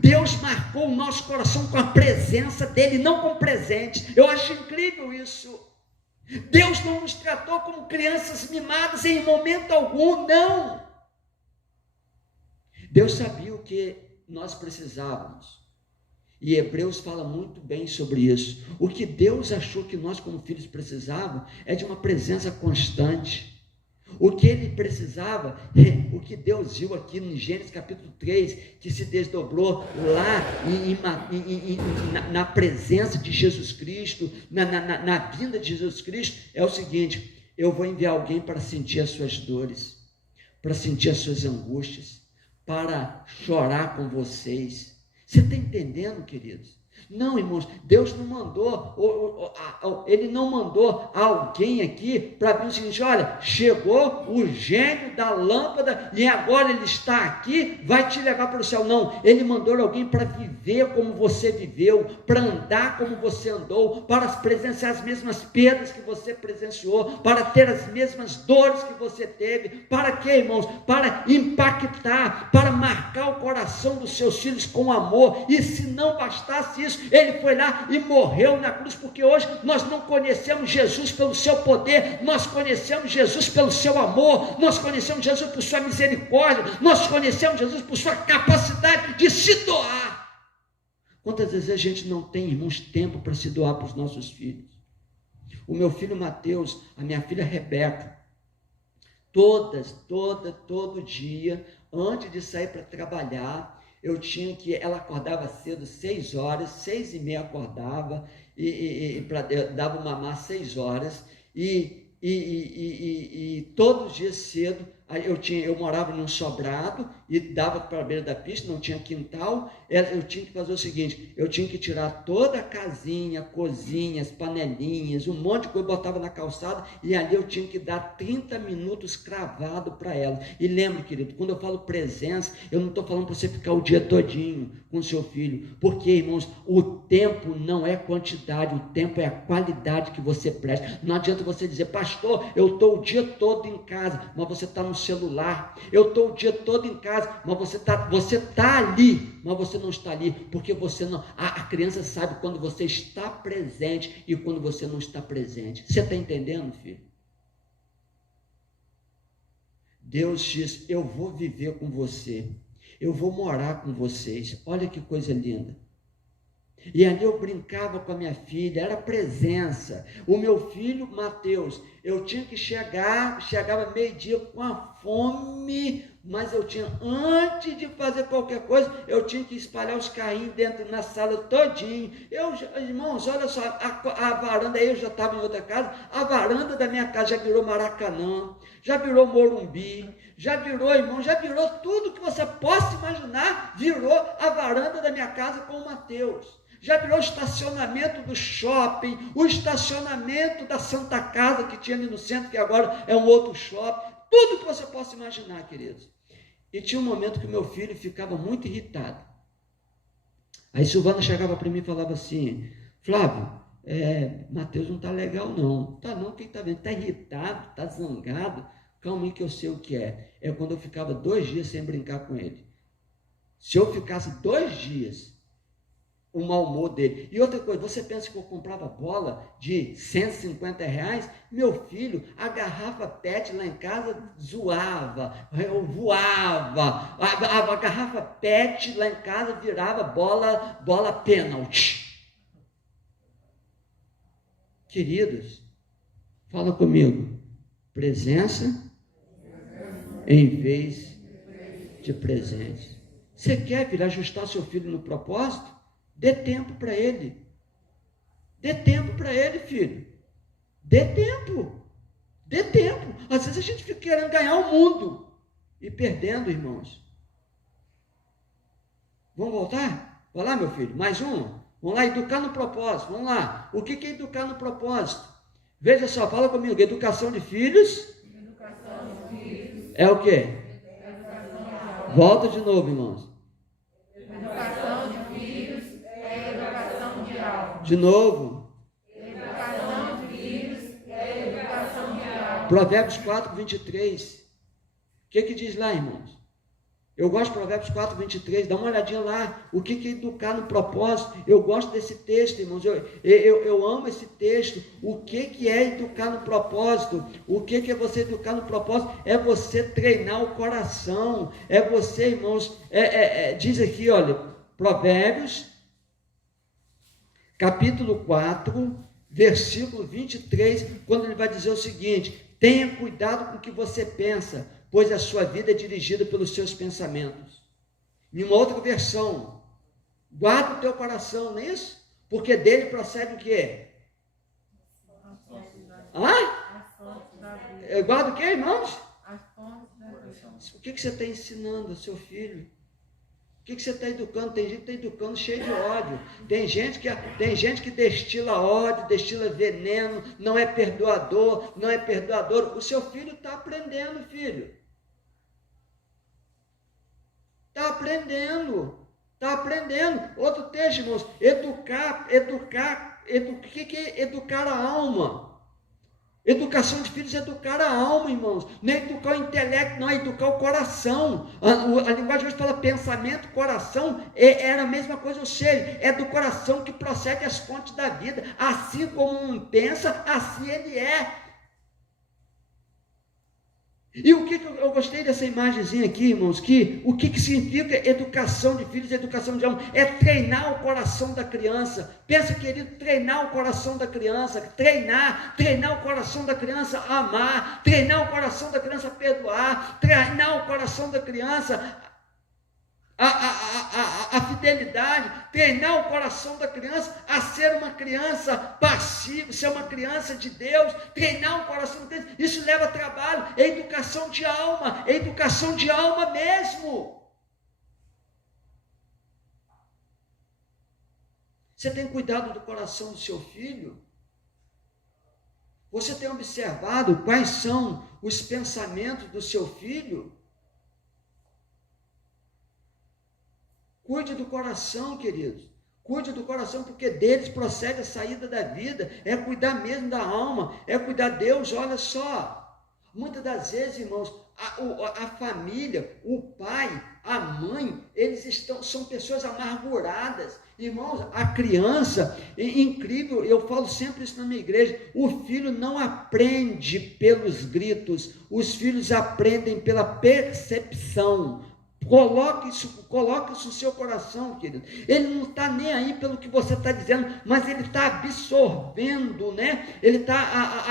Deus marcou o nosso coração com a presença dele, não com presentes. Eu acho incrível isso. Deus não nos tratou como crianças mimadas em momento algum, não. Deus sabia o que nós precisávamos. E Hebreus fala muito bem sobre isso. O que Deus achou que nós como filhos precisávamos é de uma presença constante. O que ele precisava, o que Deus viu aqui em Gênesis capítulo 3, que se desdobrou lá na presença de Jesus Cristo, na vinda de Jesus Cristo, é o seguinte: eu vou enviar alguém para sentir as suas dores, para sentir as suas angústias, para chorar com vocês. Você está entendendo, queridos? Não, irmãos, Deus não mandou, ele não mandou alguém aqui para vir o seguinte: olha, chegou o gênio da lâmpada e agora ele está aqui, vai te levar para o céu. Não, ele mandou alguém para viver como você viveu, para andar como você andou, para presenciar as mesmas perdas que você presenciou, para ter as mesmas dores que você teve. Para quê, irmãos? Para impactar, para marcar o coração dos seus filhos com amor. E se não bastasse isso, ele foi lá e morreu na cruz, porque hoje nós não conhecemos Jesus pelo seu poder, nós conhecemos Jesus pelo seu amor, nós conhecemos Jesus por sua misericórdia, nós conhecemos Jesus por sua capacidade de se doar. Quantas vezes a gente não tem, irmãos, tempo para se doar para os nossos filhos? O meu filho Mateus, a minha filha Rebeca, todo dia, antes de sair para trabalhar, ela acordava cedo, 6 horas, 6h30 acordava, e dava uma mamar 6 horas, e todos os dias cedo, eu morava num sobrado, e dava para a beira da pista, não tinha quintal. Eu tinha que fazer o seguinte: eu tinha que tirar toda a casinha, cozinhas, panelinhas, um monte de coisa, botava na calçada, e ali eu tinha que dar 30 minutos cravado para ela. E lembre, querido, quando eu falo presença, eu não estou falando para você ficar o dia todinho com seu filho, porque, irmãos, o tempo não é quantidade, o tempo é a qualidade que você presta. Não adianta você dizer: pastor, eu estou o dia todo em casa, mas você está no celular. Eu estou o dia todo em casa, mas você está ali, mas você não está ali, porque você não. A criança sabe quando você está presente e quando você não está presente. Você está entendendo, filho? Deus diz: eu vou viver com você, eu vou morar com vocês. Olha que coisa linda. E ali eu brincava com a minha filha, era presença. O meu filho Mateus, eu tinha que chegava meio-dia com a fome, mas antes de fazer qualquer coisa, eu tinha que espalhar os carrinhos dentro na sala todinho. Irmãos, olha só, a varanda, eu já estava em outra casa, a varanda da minha casa já virou Maracanã, já virou Morumbi, já virou tudo que você possa imaginar, virou a varanda da minha casa com o Mateus. Já virou o estacionamento do shopping, o estacionamento da Santa Casa que tinha ali no centro, que agora é um outro shopping, tudo que você possa imaginar, queridos. E tinha um momento que meu filho ficava muito irritado. Aí Silvana chegava para mim e falava assim: Flávio, Mateus não está legal não. Tá não, quem está vendo? Está irritado, está zangado. Calma aí que eu sei o que é. É quando eu ficava 2 dias sem brincar com ele. Se eu ficasse 2 dias, o mau humor dele. E outra coisa, você pensa que eu comprava bola de R$150? Meu filho, a garrafa PET lá em casa zoava, eu voava. A garrafa PET lá em casa virava bola pênalti. Queridos, fala comigo. Presença em vez de presente. Você quer, filho, ajustar seu filho no propósito? Dê tempo para ele. Dê tempo para ele, filho. Dê tempo. Dê tempo. Às vezes a gente fica querendo ganhar o mundo e perdendo, irmãos. Vamos voltar? Vai lá, meu filho. Mais uma. Vamos lá, educar no propósito. Vamos lá. O que é educar no propósito? Veja só, fala comigo. Educação de filhos. Educação de filhos. É o quê? Educação de alma. Volta de novo, irmãos. Educação de filhos é educação de alma. De novo. Educação de filhos é educação de alma. Provérbios 4, 23. O que diz lá, irmãos? Eu gosto de Provérbios 4, 23. Dá uma olhadinha lá. O que é educar no propósito? Eu gosto desse texto, irmãos. Eu amo esse texto. O que é educar no propósito? O que é você educar no propósito? É você treinar o coração. É você, irmãos. Diz aqui, olha, Provérbios, capítulo 4, versículo 23, quando ele vai dizer o seguinte: tenha cuidado com o que você pensa, pois a sua vida é dirigida pelos seus pensamentos. Em uma outra versão, guarda o teu coração, não é isso? Porque dele procede o quê? Guarda o quê, irmãos? O que você está ensinando ao seu filho? O que você está educando? Tem gente que está educando cheio de ódio. Tem gente que destila ódio, destila veneno, não é perdoador, não é perdoador. O seu filho está aprendendo, filho. Está aprendendo. Outro texto, irmãos. Educar. O que é educar a alma? Educação de filhos é educar a alma, irmãos. Não é educar o intelecto, não, é educar o coração. A linguagem hoje fala pensamento, coração, era a mesma coisa, ou seja, é do coração que procede as fontes da vida. Assim como um pensa, assim ele é. E o que eu gostei dessa imagenzinha aqui, irmãos, o que significa educação de filhos, educação de alma? É treinar o coração da criança. Pensa, querido, treinar o coração da criança, treinar o coração da criança a amar, treinar o coração da criança a perdoar, treinar o coração da criança a fidelidade, treinar o coração da criança a ser uma criança passiva, ser uma criança de Deus, treinar o coração da criança. Isso leva trabalho, é educação de alma mesmo. Você tem cuidado do coração do seu filho? Você tem observado quais são os pensamentos do seu filho? Cuide do coração, queridos. Cuide do coração, porque deles procede a saída da vida. É cuidar mesmo da alma. É cuidar de Deus. Olha só. Muitas das vezes, irmãos, a família, o pai, a mãe, são pessoas amarguradas. Irmãos, a criança, incrível, eu falo sempre isso na minha igreja, o filho não aprende pelos gritos, os filhos aprendem pela percepção. Coloque isso no seu coração, querido. Ele não está nem aí pelo que você está dizendo, mas ele está absorvendo, né? Ele está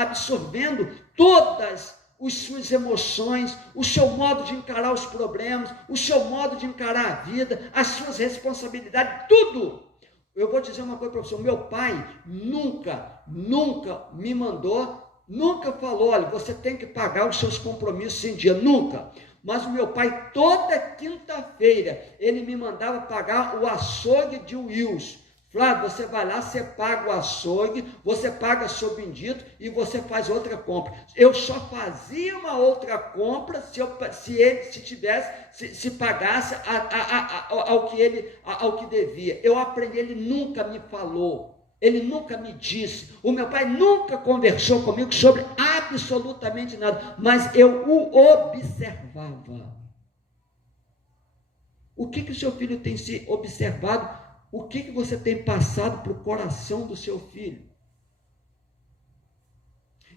absorvendo todas as suas emoções, o seu modo de encarar os problemas, o seu modo de encarar a vida, as suas responsabilidades, tudo. Eu vou dizer uma coisa para você, o meu pai nunca me mandou, nunca falou, olha, você tem que pagar os seus compromissos em dia, nunca. Mas o meu pai, toda quinta-feira, ele me mandava pagar o açougue de Wilson. Flávio, você vai lá, você paga o açougue, você paga seu bendito e você faz outra compra. Eu só fazia uma outra compra se pagasse ao que devia. Eu aprendi, ele nunca me falou, ele nunca me disse, o meu pai nunca conversou comigo sobre absolutamente nada, mas eu o observava. O que o seu filho tem se observado? O que você tem passado para o coração do seu filho?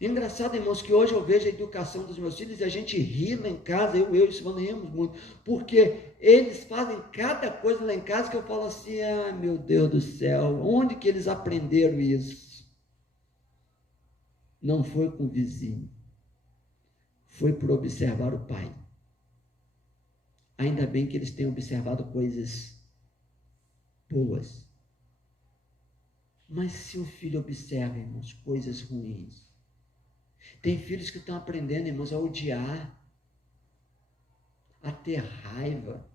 Engraçado, irmãos, que hoje eu vejo a educação dos meus filhos e a gente ri lá em casa, eu e Silvana rimos muito, porque eles fazem cada coisa lá em casa que eu falo assim, ai meu Deus do céu, onde que eles aprenderam isso? Não foi com o vizinho, foi por observar o pai. Ainda bem que eles têm observado coisas boas. Mas se o filho observa, irmãos, coisas ruins, tem filhos que estão aprendendo, irmãos, a odiar, a ter raiva,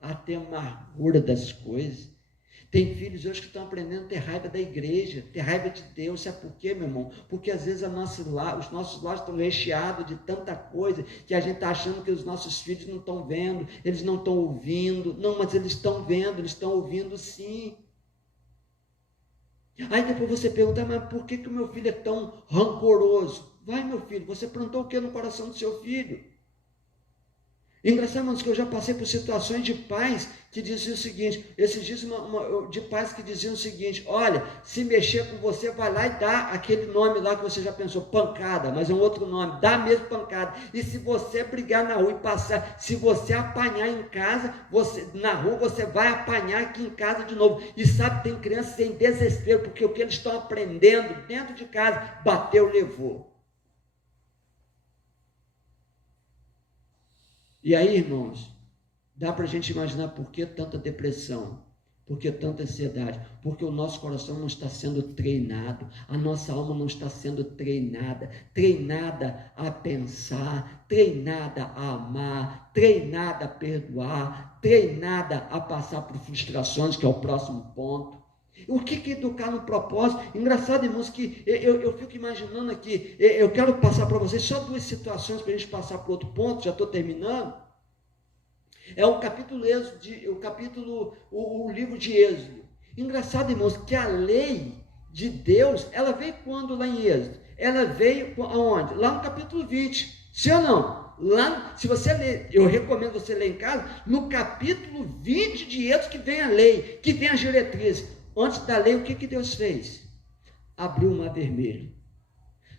a ter amargura das coisas. Tem filhos hoje que estão aprendendo a ter raiva da igreja, ter raiva de Deus. Sabe por quê, meu irmão? Porque às vezes os nossos lares estão recheados de tanta coisa que a gente está achando que os nossos filhos não estão vendo, eles não estão ouvindo. Não, mas eles estão vendo, eles estão ouvindo sim. Aí depois você pergunta, mas por que o meu filho é tão rancoroso? Vai, meu filho, você plantou o que no coração do seu filho? Engraçado, irmãos, que eu já passei por situações de pais que diziam o seguinte, esses dias de pais que diziam o seguinte, olha, se mexer com você, vai lá e dá aquele nome lá que você já pensou, pancada, mas é um outro nome, dá mesmo pancada, e se você brigar na rua e passar, se você apanhar em casa, na rua você vai apanhar aqui em casa de novo, e sabe, tem crianças em desespero, porque o que eles estão aprendendo dentro de casa, bateu, levou. E aí, irmãos, dá para a gente imaginar por que tanta depressão, por que tanta ansiedade, porque o nosso coração não está sendo treinado, a nossa alma não está sendo treinada a pensar, treinada a amar, treinada a perdoar, treinada a passar por frustrações, que é o próximo ponto. O que é educar no propósito? Engraçado, irmãos, que eu fico imaginando aqui, eu quero passar para vocês só duas situações para a gente passar para outro ponto, já estou terminando. É o livro de Êxodo. Engraçado, irmãos, que a lei de Deus, ela veio quando lá em Êxodo? Ela veio aonde? Lá no capítulo 20, sim ou não? Lá, se você ler, eu recomendo você ler em casa, no capítulo 20 de Êxodo que vem a lei, que vem as diretrizes. Antes da lei, o que Deus fez? Abriu o mar vermelho.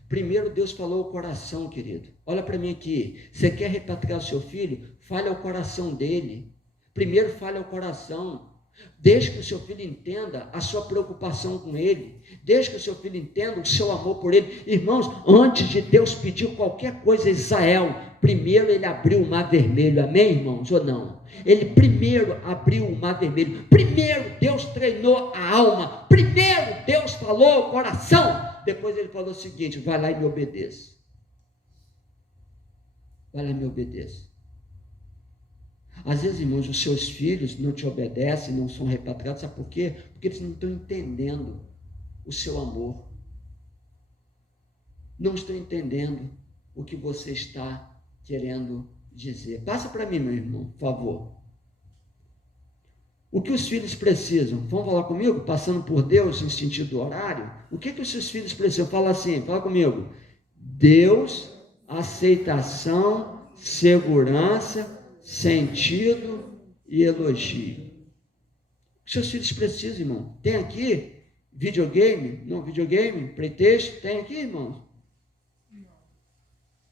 Primeiro Deus falou ao coração, querido. Olha para mim aqui. Você quer repatriar o seu filho? Fale ao coração dele. Primeiro fale ao coração. Deixe que o seu filho entenda a sua preocupação com ele. Deixe que o seu filho entenda o seu amor por ele. Irmãos, antes de Deus pedir qualquer coisa a Israel, primeiro ele abriu o mar vermelho. Amém, irmãos, ou não? Ele primeiro abriu o mar vermelho. Primeiro Deus treinou a alma. Primeiro Deus falou ao coração. Depois ele falou o seguinte, vai lá e me obedeça. Vai lá e me obedeça. Às vezes, irmãos, os seus filhos não te obedecem, não são repatriados, sabe por quê? Porque eles não estão entendendo o seu amor. Não estão entendendo o que você está querendo dizer. Passa para mim, meu irmão, por favor. O que os filhos precisam? Vão falar comigo? Passando por Deus em sentido horário? O que os seus filhos precisam? Fala assim, fala comigo. Deus, aceitação, segurança, sentido e elogio. O que seus filhos precisam, irmão? Tem aqui videogame? Não, videogame? Pretexto? Tem aqui, irmão?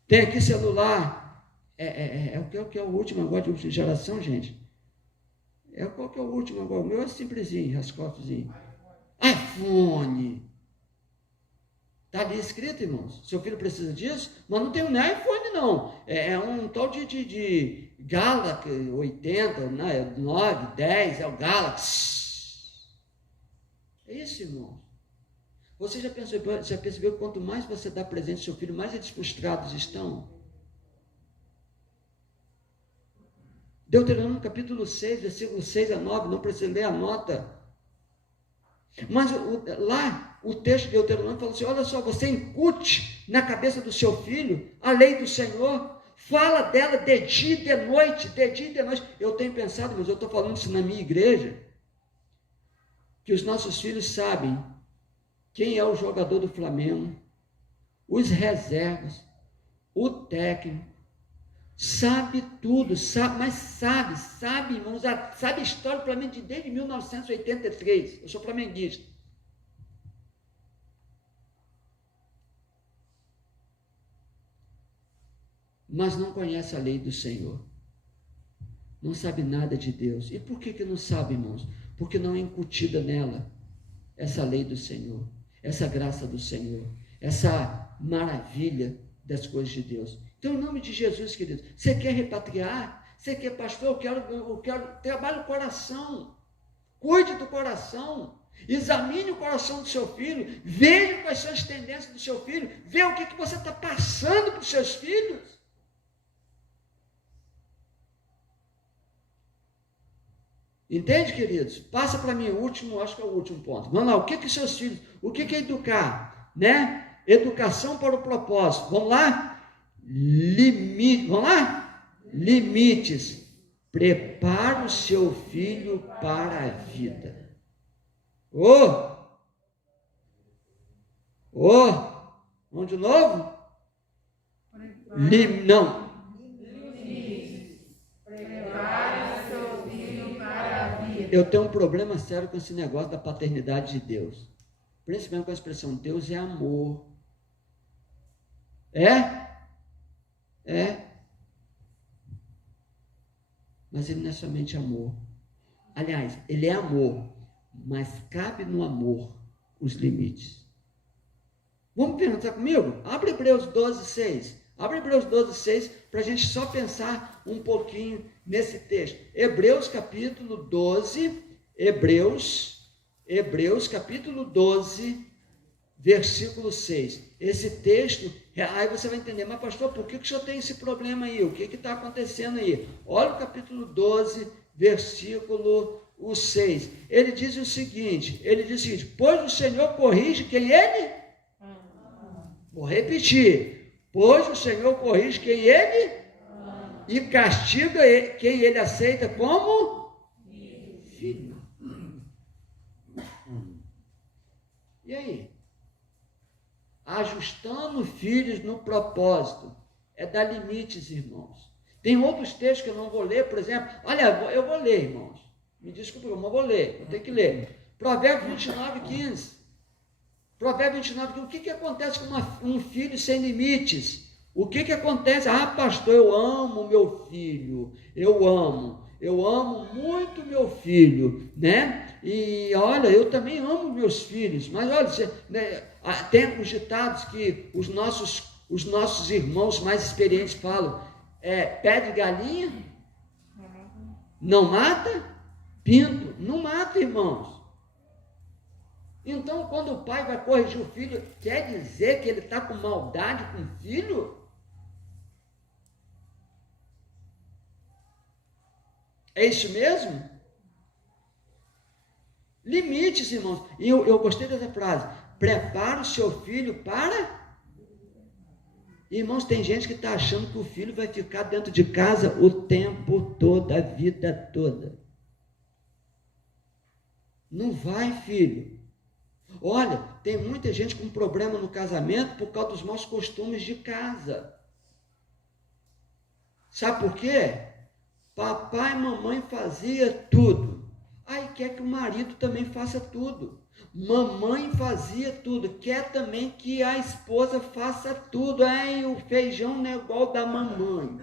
Tem aqui celular? O que é o último agora de geração, gente? Qual que é o último agora? O meu é simplesinho, rascotozinho. iPhone. Está ali escrito, irmãos. Seu filho precisa disso, mas não tem nem iPhone, não. É um tal de Galaxy 80, 9, 10, é o Galaxy. É isso, irmão. Você já percebeu que quanto mais você dá presente ao seu filho, mais eles frustrados estão? Deuteronômio capítulo 6, versículo 6 a 9, não precisa ler a nota. Mas lá, o texto de Deuteronômio fala assim, olha só, você incute na cabeça do seu filho a lei do Senhor, fala dela de dia e de noite, de dia e de noite. Eu tenho pensado, mas eu estou falando isso na minha igreja, que os nossos filhos sabem quem é o jogador do Flamengo, os reservas, o técnico, sabe tudo, mas sabe, irmãos, sabe a história do Flamengo desde 1983, eu sou flamenguista. Mas não conhece a lei do Senhor, não sabe nada de Deus. E por que não sabe, irmãos? Porque não é incutida nela essa lei do Senhor, essa graça do Senhor, essa maravilha das coisas de Deus. Então, em nome de Jesus, querido, você quer repatriar? Você quer, pastor, eu quero, trabalhe o coração, cuide do coração, examine o coração do seu filho, veja quais são as tendências do seu filho, veja o que você está passando para os seus filhos. Entende, queridos? Passa para mim acho que é o último ponto. Vamos lá, o que seus filhos, o que é educar, né? Educação para o propósito. Vamos lá? Vamos lá? Limites. Prepara o seu filho para a vida. Vamos de novo? Não. Eu tenho um problema sério com esse negócio da paternidade de Deus. Principalmente com a expressão, Deus é amor. É. Mas Ele não é somente amor. Aliás, Ele é amor, mas cabe no amor os limites. Vamos pensar comigo? Abre Hebreus 12:6. Abre Hebreus 12:6 para a gente só pensar um pouquinho nesse texto. Hebreus capítulo 12, Hebreus capítulo 12, versículo 6. Esse texto, aí você vai entender, mas pastor, por que o senhor tem esse problema aí? O que está acontecendo aí? Olha o capítulo 12, versículo 6. Ele diz o seguinte, pois o Senhor corrige quem Ele? Vou repetir. Pois o Senhor corrige quem Ele e castiga quem Ele aceita como filho. E aí? Ajustando filhos no propósito é dar limites, irmãos. Tem outros textos que eu não vou ler, por exemplo. Olha, eu vou ler, irmãos. Me desculpe, eu não vou ler, eu tenho que ler. Provérbios 29:15. Provérbios 29:15. O que acontece com um filho sem limites? O que acontece? Ah, pastor, eu amo meu filho, eu amo muito meu filho, né? E olha, eu também amo meus filhos, mas olha, né, tem os ditados que os nossos irmãos mais experientes falam, pede galinha, não mata, pinto, não mata, irmãos. Então, quando o pai vai corrigir o filho, quer dizer que ele está com maldade com o filho? É isso mesmo? Limites, irmãos. E eu gostei dessa frase. Prepara o seu filho para... Irmãos, tem gente que está achando que o filho vai ficar dentro de casa o tempo todo, a vida toda. Não vai, filho. Olha, tem muita gente com problema no casamento por causa dos maus costumes de casa. Sabe por quê? Papai e mamãe fazia tudo. Aí quer que o marido também faça tudo. Mamãe fazia tudo. Quer também que a esposa faça tudo. Aí o feijão não é igual da mamãe.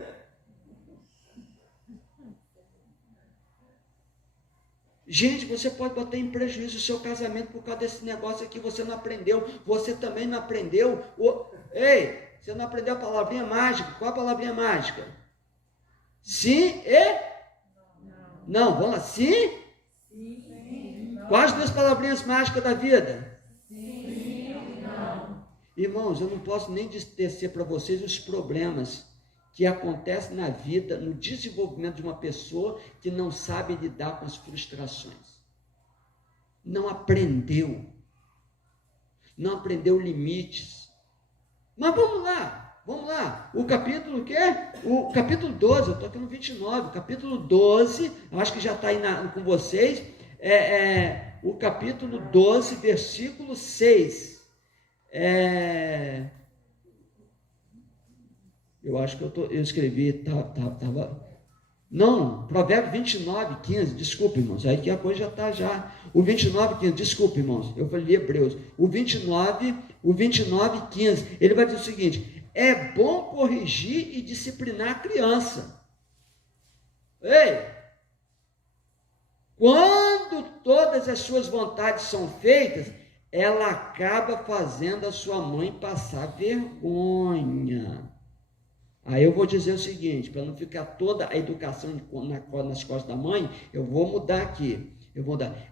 Gente, você pode botar em prejuízo o seu casamento por causa desse negócio aqui. Você não aprendeu. Você também não aprendeu. Ei, você não aprendeu a palavrinha mágica. Qual a palavrinha mágica? Sim e? Não, vamos lá. Sim? Sim. Quais as duas palavrinhas mágicas da vida? Sim e não. Irmãos, eu não posso nem descer para vocês os problemas que acontecem na vida, no desenvolvimento de uma pessoa que não sabe lidar com as frustrações. não aprendeu limites. Mas vamos lá, o capítulo que é? O capítulo 12, eu estou aqui no 29, o capítulo 12, eu acho que já está aí com vocês, o capítulo 12, versículo 6, eu acho que eu escrevi, não, Provérbio 29, 15, desculpe, irmãos, aí que a coisa já está já, o 29, 15, desculpe, irmãos, eu falei Hebreus, o 29, 15, ele vai dizer o seguinte: é bom corrigir e disciplinar a criança. Ei, quando todas as suas vontades são feitas, ela acaba fazendo a sua mãe passar vergonha. Aí eu vou dizer o seguinte, para não ficar toda a educação nas costas da mãe, eu vou mudar aqui.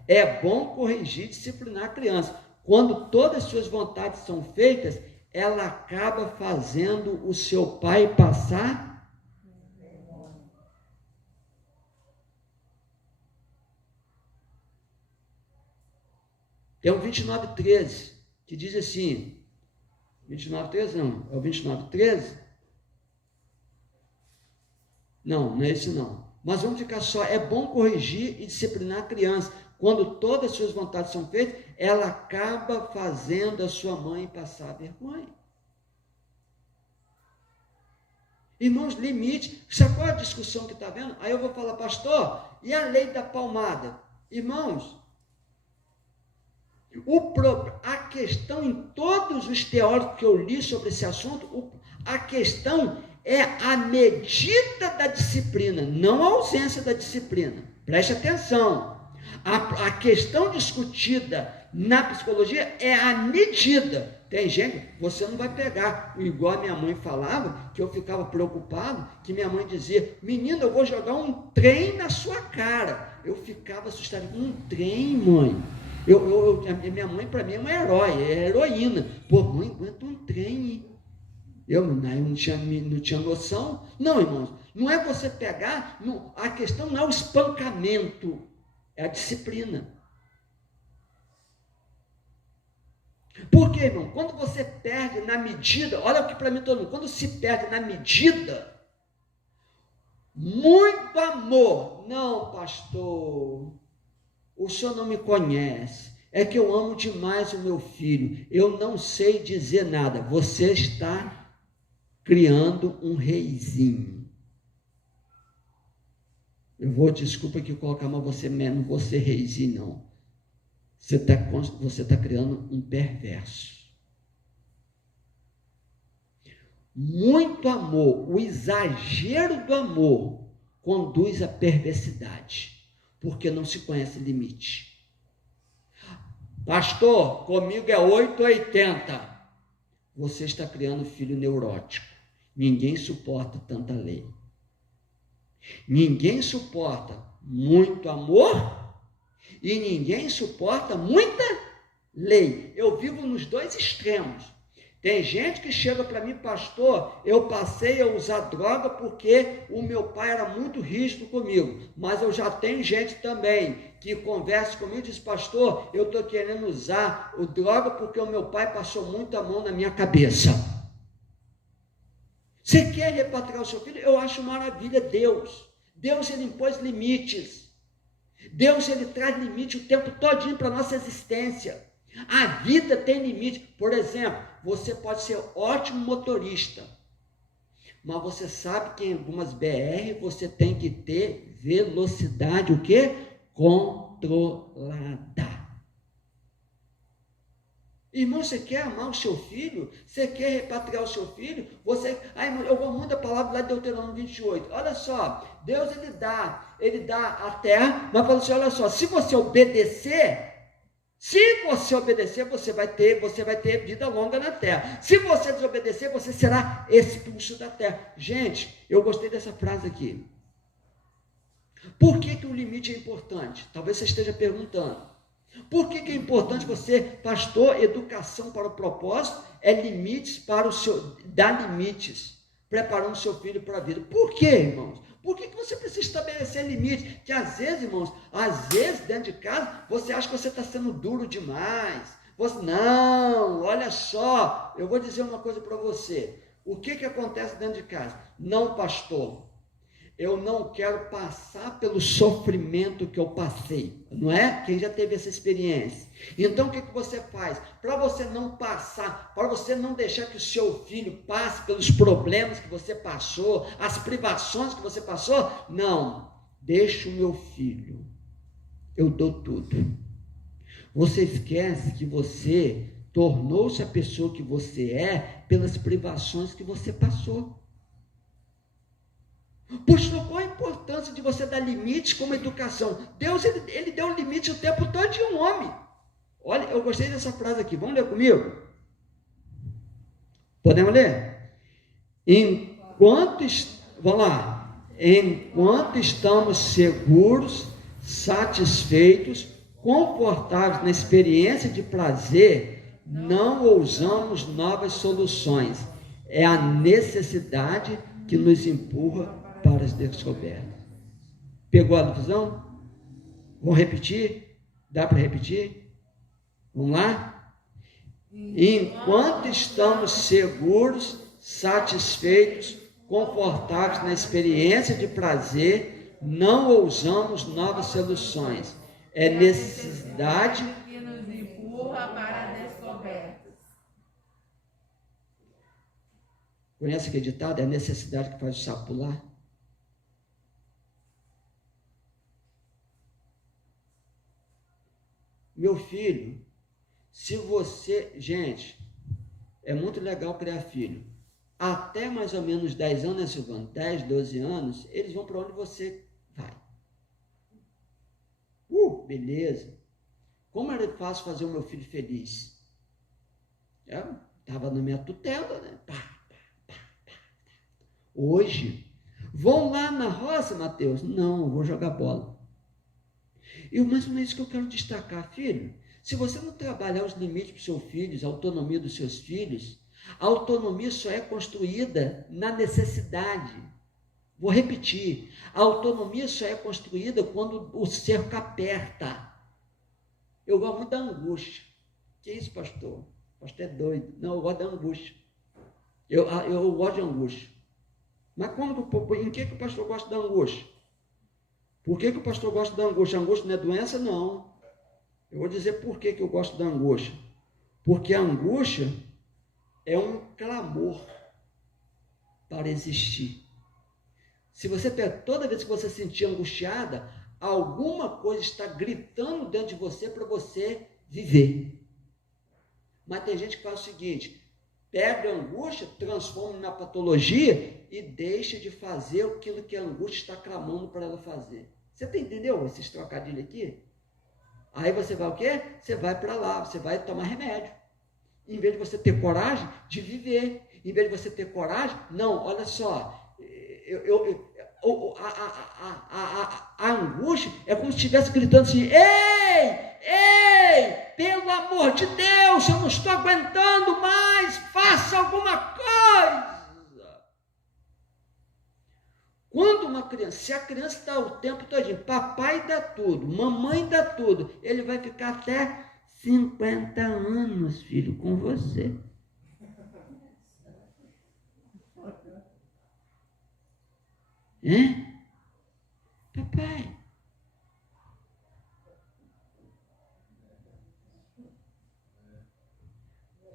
É bom corrigir e disciplinar a criança. Quando todas as suas vontades são feitas, ela acaba fazendo o seu pai passar. Tem o 29:13, que diz assim, 29:13 não, é o 29:13? Não é esse não. Mas vamos ficar só, é bom corrigir e disciplinar a criança. Quando todas as suas vontades são feitas, ela acaba fazendo a sua mãe passar vergonha. Irmãos, limite. Sabe qual é a discussão que está vendo? Aí eu vou falar, pastor, e a lei da palmada? Irmãos, a questão em todos os teóricos que eu li sobre esse assunto, a questão é a medida da disciplina, não a ausência da disciplina. Preste atenção. A questão discutida na psicologia é a medida. Tem gente, você não vai pegar, igual a minha mãe falava, que eu ficava preocupado, que minha mãe dizia, menino, eu vou jogar um trem na sua cara. Eu ficava assustado, um trem, mãe? Minha mãe, para mim, é uma herói, é heroína. Pô, mãe, aguenta um trem. Eu não tinha noção. Não, irmãos, não é você pegar, a questão não é o espancamento, é a disciplina. Por quê, irmão? Quando você perde na medida, olha o que para mim todo mundo, quando se perde na medida, muito amor. Não, pastor, o senhor não me conhece, é que eu amo demais o meu filho, eu não sei dizer nada. Você está criando um reizinho. Desculpa que eu colocar, mas você não vou ser reizinho, não. Você está criando um perverso. Muito amor, o exagero do amor conduz à perversidade, porque não se conhece limite. Pastor, comigo é 880. Você está criando filho neurótico. Ninguém suporta tanta lei. Ninguém suporta muito amor e ninguém suporta muita lei. Eu vivo nos dois extremos. Tem gente que chega para mim, pastor, eu passei a usar droga porque o meu pai era muito rígido comigo, mas eu já tenho gente também que conversa comigo e diz, pastor, eu estou querendo usar o droga porque o meu pai passou muita mão na minha cabeça. Você quer repatriar o seu filho? Eu acho maravilha. Deus, ele impôs limites. Deus, ele traz limite o tempo todinho para a nossa existência. A vida tem limite. Por exemplo, você pode ser ótimo motorista, mas você sabe que em algumas BR você tem que ter velocidade, o quê? Controlada. Irmão, você quer amar o seu filho? Você quer repatriar o seu filho? Eu vou muito a palavra lá de Deuteronômio 28. Olha só, Deus ele dá a terra, mas fala assim, olha só, se você obedecer, você vai ter vida longa na terra. Se você desobedecer, você será expulso da terra. Gente, eu gostei dessa frase aqui. Por que o limite é importante? Talvez você esteja perguntando. Por que é importante você, pastor, educação para o propósito, dar limites, preparando o seu filho para a vida? Por quê, irmãos? Por que você precisa estabelecer limite. Que às vezes, irmãos, dentro de casa, você acha que você está sendo duro demais. Não, olha só, eu vou dizer uma coisa para você. O que acontece dentro de casa? Não, pastor, eu não quero passar pelo sofrimento que eu passei, não é? Quem já teve essa experiência. Então, o que você faz? Para você não passar, para você não deixar que o seu filho passe pelos problemas que você passou, as privações que você passou, não, deixa o meu filho, eu dou tudo. Você esquece que você tornou-se a pessoa que você é pelas privações que você passou. Pastor, qual a importância de você dar limites como educação? Deus, ele deu limite o tempo todo de um homem. Olha, eu gostei dessa frase aqui, vamos ler comigo? Podemos ler? Enquanto estamos seguros, satisfeitos, confortáveis na experiência de prazer, não ousamos novas soluções. É a necessidade que nos empurra para as descobertas. Pegou a visão? Vamos repetir? Dá para repetir? Vamos lá? Enquanto estamos seguros, satisfeitos, confortáveis na experiência de prazer, não ousamos novas soluções. É necessidade que nos empurra para descobertas. Conhece aquele ditado? É a necessidade que faz o sapo pular? Meu filho, se você... Gente, é muito legal criar filho. Até mais ou menos 10 anos, né, Silvano? 10, 12 anos, eles vão para onde você vai. Beleza. Como era fácil fazer o meu filho feliz? Eu estava na minha tutela, né? Hoje, vão lá na roça, Mateus? Não, eu vou jogar bola. Mas não é isso que eu quero destacar, filho. Se você não trabalhar os limites dos seus filhos, a autonomia dos seus filhos, a autonomia só é construída na necessidade. Vou repetir, a autonomia só é construída quando o cerco aperta. Eu gosto muito da angústia. Que isso, pastor? O pastor é doido. Não, eu gosto da angústia. Eu gosto de angústia. Mas em que o pastor gosta da angústia? Por que o pastor gosta da angústia? A angústia não é doença? Não. Eu vou dizer por que eu gosto da angústia. Porque a angústia é um clamor para existir. Se você pega, toda vez que você se sentir angustiada, alguma coisa está gritando dentro de você para você viver. Mas tem gente que faz o seguinte, pega a angústia, transforma na patologia e deixa de fazer aquilo que a angústia está clamando para ela fazer. Você entendeu esses trocadilhos aqui? Aí você vai o quê? Você vai para lá, você vai tomar remédio. Em vez de você ter coragem de viver, em vez de você ter coragem, não, olha só, a angústia é como se estivesse gritando assim, ei, pelo amor de Deus, eu não estou aguentando mais, faça alguma coisa. Quando uma criança, se a criança está o tempo todo, papai dá tudo, mamãe dá tudo, ele vai ficar até 50 anos, filho, com você. Papai.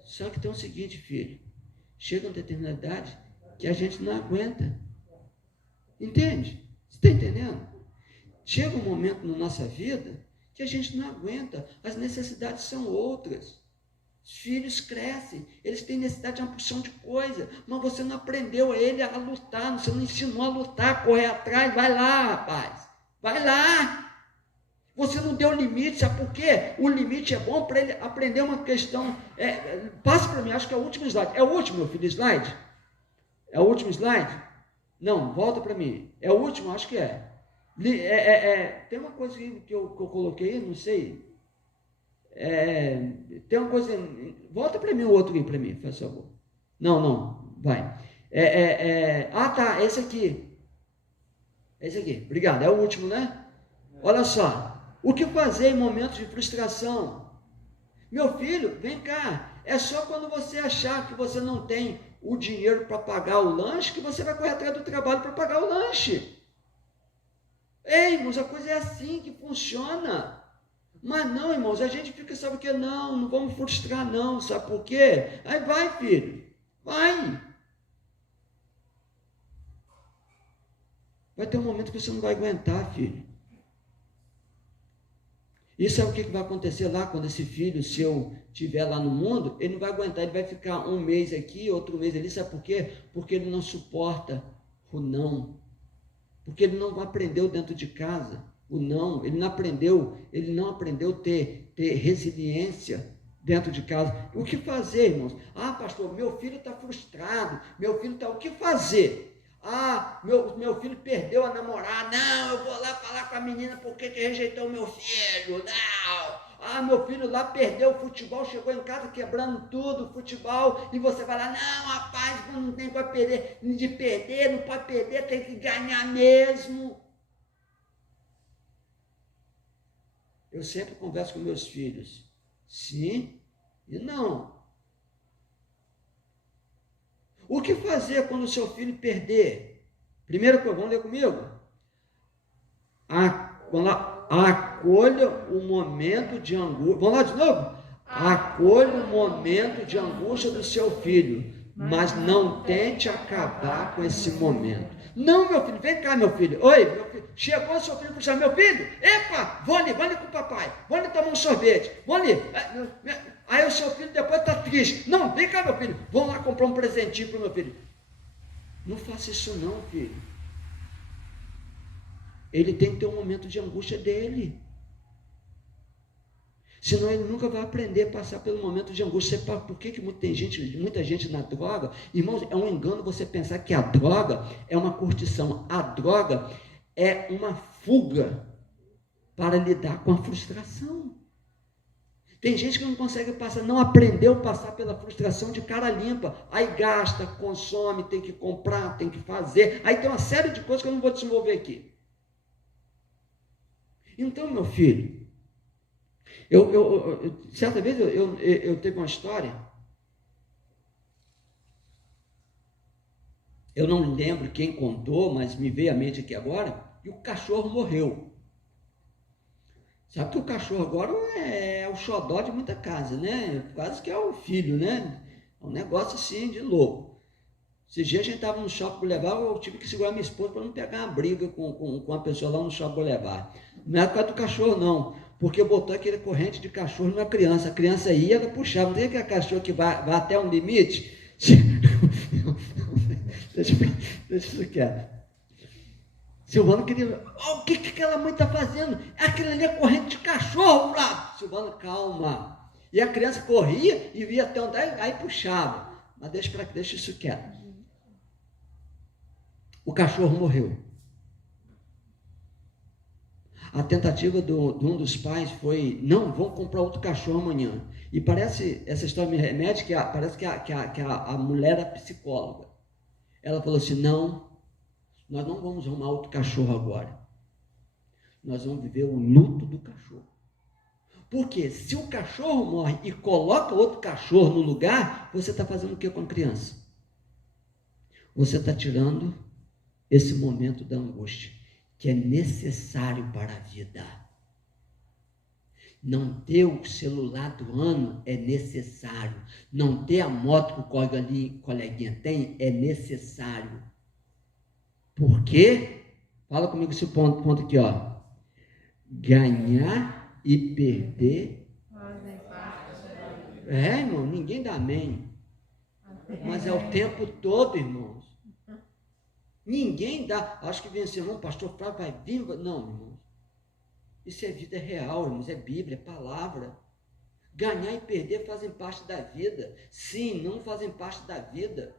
Só que tem o seguinte, filho, chega uma determinada idade que a gente não aguenta. Entende? Você está entendendo? Chega um momento na nossa vida que a gente não aguenta, as necessidades são outras. Os filhos crescem, eles têm necessidade de uma porção de coisa, mas você não aprendeu ele a lutar, você não ensinou a lutar, a correr atrás, vai lá, rapaz, vai lá. Você não deu limite, sabe por quê? O limite é bom para ele aprender uma questão. Passa para mim, acho que é o último slide. É o último, meu filho, slide? É o último slide? Não, volta para mim. É o último? Acho que é. Tem uma coisa que eu coloquei, não sei. Tem uma coisa. Volta para mim o outro aí para mim, faz favor. Não, vai. Tá, esse aqui. É esse aqui, obrigado, é o último, né? Olha só, o que fazer em momentos de frustração? Meu filho, vem cá, é só quando você achar que você não tem o dinheiro para pagar o lanche que você vai correr atrás do trabalho para pagar o lanche. Ei, irmãos, a coisa é assim que funciona. Mas não, irmãos, a gente fica, sabe o que? Não vamos frustrar não, sabe por quê? Aí vai, filho, vai. Vai ter um momento que você não vai aguentar, filho. E sabe o que vai acontecer lá quando esse filho seu estiver lá no mundo? Ele não vai aguentar, ele vai ficar um mês aqui, outro mês ali, sabe por quê? Porque ele não suporta o não. Porque ele não aprendeu dentro de casa o não, ele não aprendeu a ter resiliência dentro de casa. O que fazer, irmãos? Ah, pastor, meu filho está frustrado, meu filho está... O que fazer? Ah, meu filho perdeu a namorada. Não, eu vou lá falar com a menina porque que rejeitou meu filho. Não. Ah, meu filho lá perdeu o futebol, chegou em casa quebrando tudo, o futebol, e você vai lá, não, rapaz, não tem para perder, não pode perder, tem que ganhar mesmo. Eu sempre converso com meus filhos, sim e não. O que fazer quando o seu filho perder? Primeiro, vamos ler comigo? Acolha o momento de angústia. Vamos lá de novo? Acolha o momento de angústia do seu filho, mas não tente acabar com esse momento. Não, meu filho, vem cá, meu filho. Oi, meu filho. Chegou o seu filho puxar, meu filho, epa, vou ali com o papai, vou ali tomar um sorvete, vou ali. Aí o seu filho depois está triste. Não, vem cá, meu filho, vamos lá comprar um presentinho para o meu filho. Não faça isso não, filho. Ele tem que ter um momento de angústia dele. Senão ele nunca vai aprender a passar pelo momento de angústia. Você fala, por que tem muita gente na droga? Irmãos, é um engano você pensar que a droga é uma curtição. A droga é uma fuga para lidar com a frustração. Tem gente que não consegue passar, não aprendeu a passar pela frustração de cara limpa. Aí gasta, consome, tem que comprar, tem que fazer. Aí tem uma série de coisas que eu não vou desenvolver aqui. Então, meu filho, certa vez eu teve uma história, eu não lembro quem contou, mas me veio à mente aqui agora, e o cachorro morreu. Sabe que o cachorro agora é o xodó de muita casa, né? Quase que é o filho, né? É um negócio assim de louco. Esse dia a gente estava no Shopping Boulevard, eu tive que segurar minha esposa para não pegar uma briga com uma pessoa lá no Shopping Boulevard. Não é por causa do cachorro, não. Porque botou aquele corrente de cachorro numa criança. A criança ia, ela puxava. Não tem aquele cachorro que vai até um limite? Deixa isso quieto. Silvano queria... Oh, o que aquela mãe está fazendo? Aquilo ali é corrente de cachorro, lá. Silvano, calma. E a criança corria e via até onde, aí puxava. Mas deixa isso quieto. O cachorro morreu. A tentativa de um dos pais foi, não, vamos comprar outro cachorro amanhã. E parece, essa história me remete, parece que a mulher era psicóloga. Ela falou assim, não, nós não vamos arrumar outro cachorro agora. Nós vamos viver o luto do cachorro. Porque se o cachorro morre e coloca outro cachorro no lugar, você está fazendo o que com a criança? Você está tirando esse momento da angústia, que é necessário para a vida. Não ter o celular do ano é necessário. Não ter a moto que o coleguinha tem é necessário. Por quê? Fala comigo esse ponto aqui, ó. Ganhar e perder. É, irmão, ninguém dá amém. Mas é o tempo todo, irmãos. Ninguém dá. Acho que vem assim, irmão, pastor Flávio vai vir. Não, irmãos. Isso é vida real, irmãos. É Bíblia, é palavra. Ganhar e perder fazem parte da vida. Sim, não fazem parte da vida.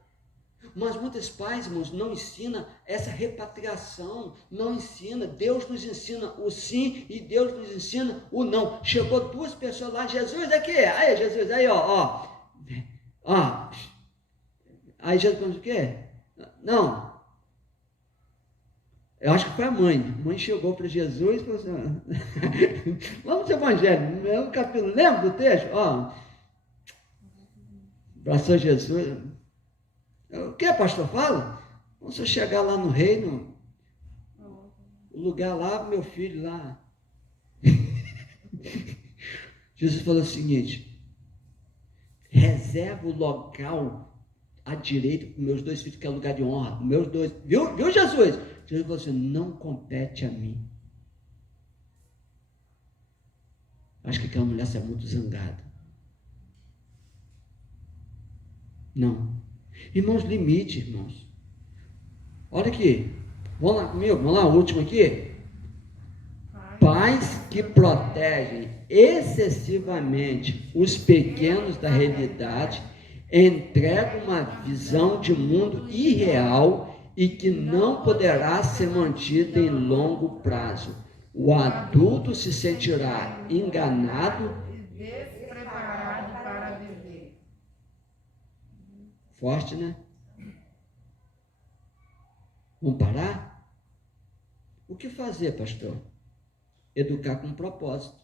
Mas muitos pais, irmãos, não ensinam essa repatriação, não ensina. Deus nos ensina o sim e Deus nos ensina o não. Chegou duas pessoas lá, Jesus aqui, aí Jesus, aí ó. Aí Jesus falou o quê? Não. Eu acho que foi a mãe. A mãe chegou para Jesus e falou assim, vamos ao Evangelho, no mesmo capítulo, lembra do texto? Ó, abraçou Jesus. O que, pastor? Fala? Quando você chegar lá no reino, o lugar lá, meu filho lá. Jesus falou o seguinte, reserva o local à direita para os meus 2 filhos, que é lugar de honra. Meus 2, viu Jesus? Jesus falou assim, não compete a mim. Acho que aquela mulher saiu muito zangada. Não. Irmãos, limite, irmãos. Olha aqui. Vamos lá comigo, vamos lá, o último aqui. Pais que protegem excessivamente os pequenos da realidade entregam uma visão de mundo irreal e que não poderá ser mantida em longo prazo. O adulto se sentirá enganado E despreparado para viver. Forte, né? Vamos parar? O que fazer, pastor? Educar com propósito,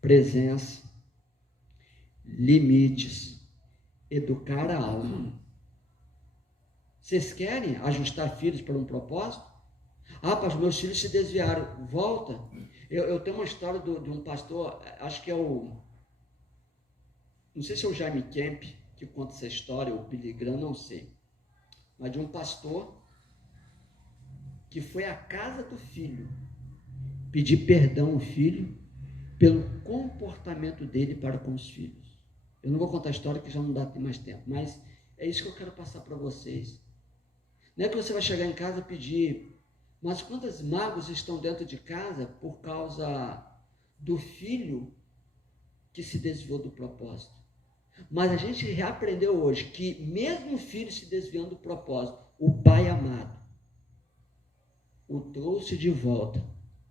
presença, limites, educar a alma. Vocês querem ajustar filhos para um propósito? Ah, pastor, meus filhos se desviaram. Volta. Eu tenho uma história de um pastor, acho que é não sei se é o Jaime Kemp que conta essa história, ou o Billy Graham, não sei. Mas de um pastor que foi à casa do filho pedir perdão ao filho pelo comportamento dele para com os filhos. Eu não vou contar a história que já não dá mais tempo, mas é isso que eu quero passar para vocês. Não é que você vai chegar em casa e pedir, mas quantas mágoas estão dentro de casa por causa do filho que se desviou do propósito? Mas a gente reaprendeu hoje que mesmo o filho se desviando do propósito, o pai amado o trouxe de volta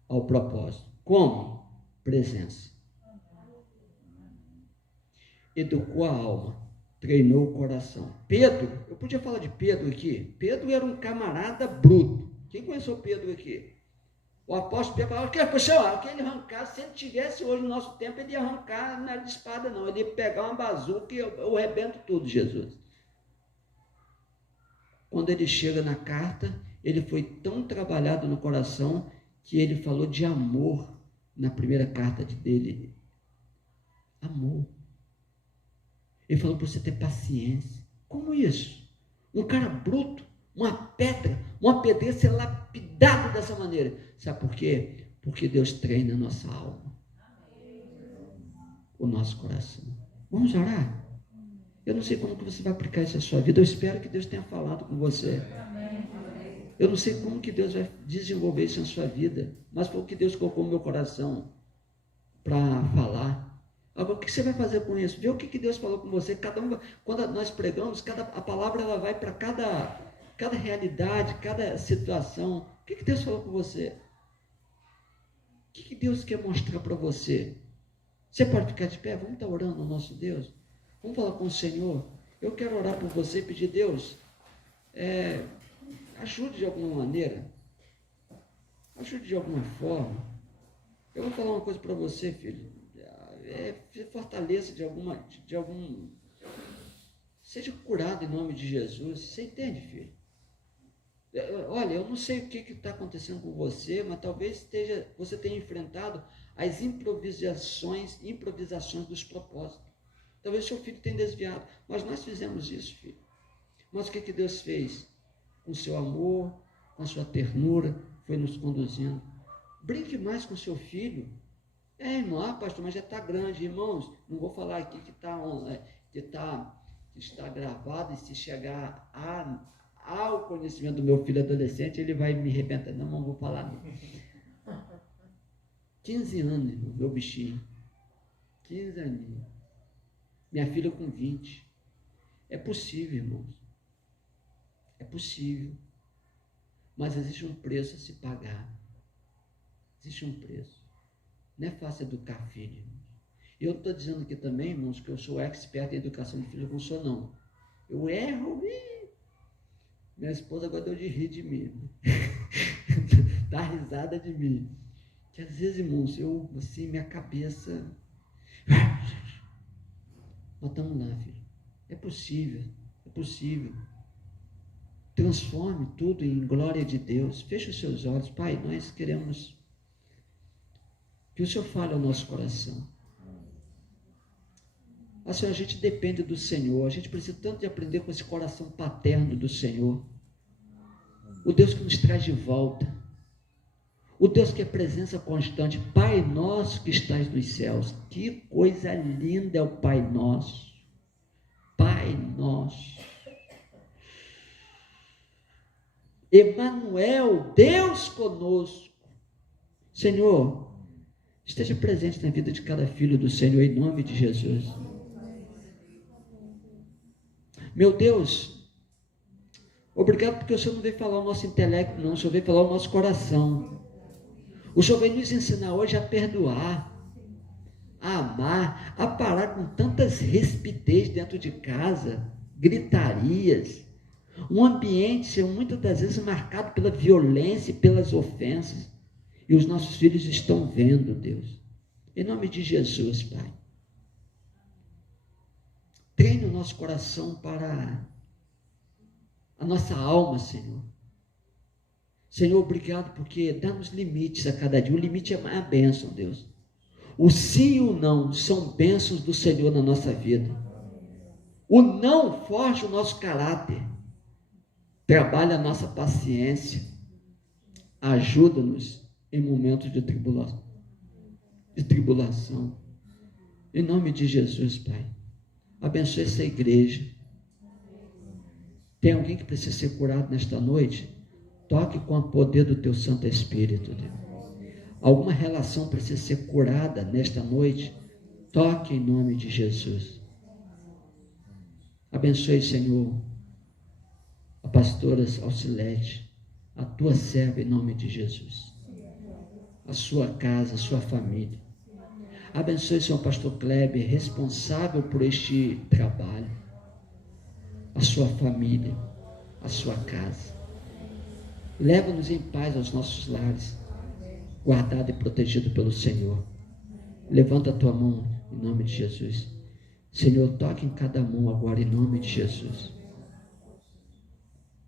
ao propósito. Como? Presença. Educou a alma, treinou o coração. Pedro, eu podia falar de Pedro aqui. Pedro era um camarada bruto. Quem conheceu Pedro aqui? O apóstolo Pedro falava, que ele arrancasse, se ele tivesse hoje no nosso tempo, ele ia arrancar na espada, não. Ele ia pegar uma bazuca e eu arrebento tudo, Jesus. Quando ele chega na carta, ele foi tão trabalhado no coração que ele falou de amor na primeira carta dele. Amor. Ele falou para você ter paciência. Como isso? Um cara bruto, uma pedreira ser lapidado dessa maneira. Sabe por quê? Porque Deus treina a nossa alma, o nosso coração. Vamos orar? Eu não sei como que você vai aplicar isso à sua vida. Eu espero que Deus tenha falado com você. Eu não sei como que Deus vai desenvolver isso na sua vida, mas foi o que Deus colocou no meu coração para falar. Agora, o que você vai fazer com isso? Vê o que Deus falou com você. Cada um, quando nós pregamos, a palavra ela vai para cada realidade, cada situação. O que Deus falou com você? O que Deus quer mostrar para você? Você pode ficar de pé? Vamos estar orando ao nosso Deus? Vamos falar com o Senhor? Eu quero orar por você e pedir, Deus, ajude de alguma maneira. Ajude de alguma forma. Eu vou falar uma coisa para você, filho. Fortaleça de algum... Seja curado em nome de Jesus. Você entende, filho? Olha, eu não sei o que está acontecendo com você, mas talvez você tenha enfrentado as improvisações dos propósitos. Talvez seu filho tenha desviado, mas nós fizemos isso, filho. Mas o que Deus fez? Com seu amor, com sua ternura, foi nos conduzindo. Brinque mais com seu filho. Irmão, pastor, mas já está grande. Irmãos, não vou falar aqui que está gravado, e se chegar ao conhecimento do meu filho adolescente, ele vai me arrebentar. Não vou falar não. 15 anos, irmão, meu bichinho. 15 aninhos. Minha filha com 20. É possível, irmãos. É possível. Mas existe um preço a se pagar. Existe um preço. Não é fácil educar filho, irmãos. Eu não estou dizendo aqui também, irmãos, que eu sou expert em educação de filho. Eu não sou, não. Eu erro. Minha esposa agora deu de rir de mim. risada de mim. Que às vezes, irmãos, assim, minha cabeça... Nós estamos lá, filho. É possível. Transforme tudo em glória de Deus. Feche os seus olhos. Pai, nós queremos que o Senhor fale ao nosso coração. Senhor, a gente depende do Senhor. A gente precisa tanto de aprender com esse coração paterno do Senhor. O Deus que nos traz de volta. O Deus que é presença constante. Pai nosso que estás nos céus. Que coisa linda é o Pai nosso. Pai nosso. Emanuel, Deus conosco. Senhor, esteja presente na vida de cada filho do Senhor, em nome de Jesus. Meu Deus, obrigado porque o Senhor não veio falar o nosso intelecto, não. O Senhor veio falar o nosso coração. O Senhor veio nos ensinar hoje a perdoar, a amar, a parar com tantas rispidez dentro de casa, gritarias. Um ambiente muitas das vezes marcado pela violência e pelas ofensas. E os nossos filhos estão vendo, Deus. Em nome de Jesus, Pai. Treine o nosso coração para a nossa alma, Senhor. Senhor, obrigado porque dá-nos limites a cada dia. O limite é a bênção, Deus. O sim e o não são bênçãos do Senhor na nossa vida. O não forja o nosso caráter. Trabalha a nossa paciência. Ajuda-nos em momentos de tribulação. Em nome de Jesus, Pai. Abençoe essa igreja. Tem alguém que precisa ser curado nesta noite? Toque com o poder do Teu Santo Espírito, Deus. Alguma relação precisa ser curada nesta noite? Toque em nome de Jesus. Abençoe, Senhor, a pastora Alcilete, a Tua serva em nome de Jesus. A sua casa, a sua família. Abençoe, Senhor, pastor Kleber, responsável por este trabalho. A sua família, a sua casa. Leva-nos em paz aos nossos lares, guardado e protegido pelo Senhor. Levanta a tua mão em nome de Jesus. Senhor, toque em cada mão agora em nome de Jesus.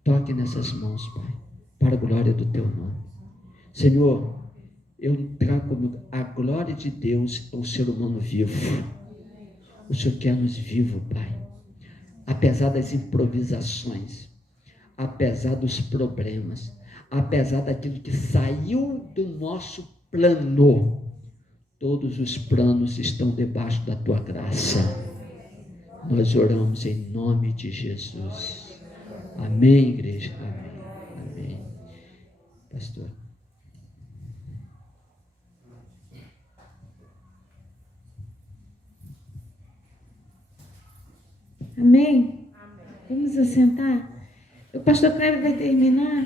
Toque nessas mãos, Pai, para a glória do Teu nome. Senhor, eu trago comigo a glória de Deus ao ser humano vivo. O Senhor quer-nos vivo, Pai. Apesar das improvisações, apesar dos problemas, apesar daquilo que saiu do nosso plano, todos os planos estão debaixo da Tua graça. Nós oramos em nome de Jesus. Amém, igreja? Amém. Amém. Pastor. Amém? Vamos assentar? O pastor Kleber vai terminar,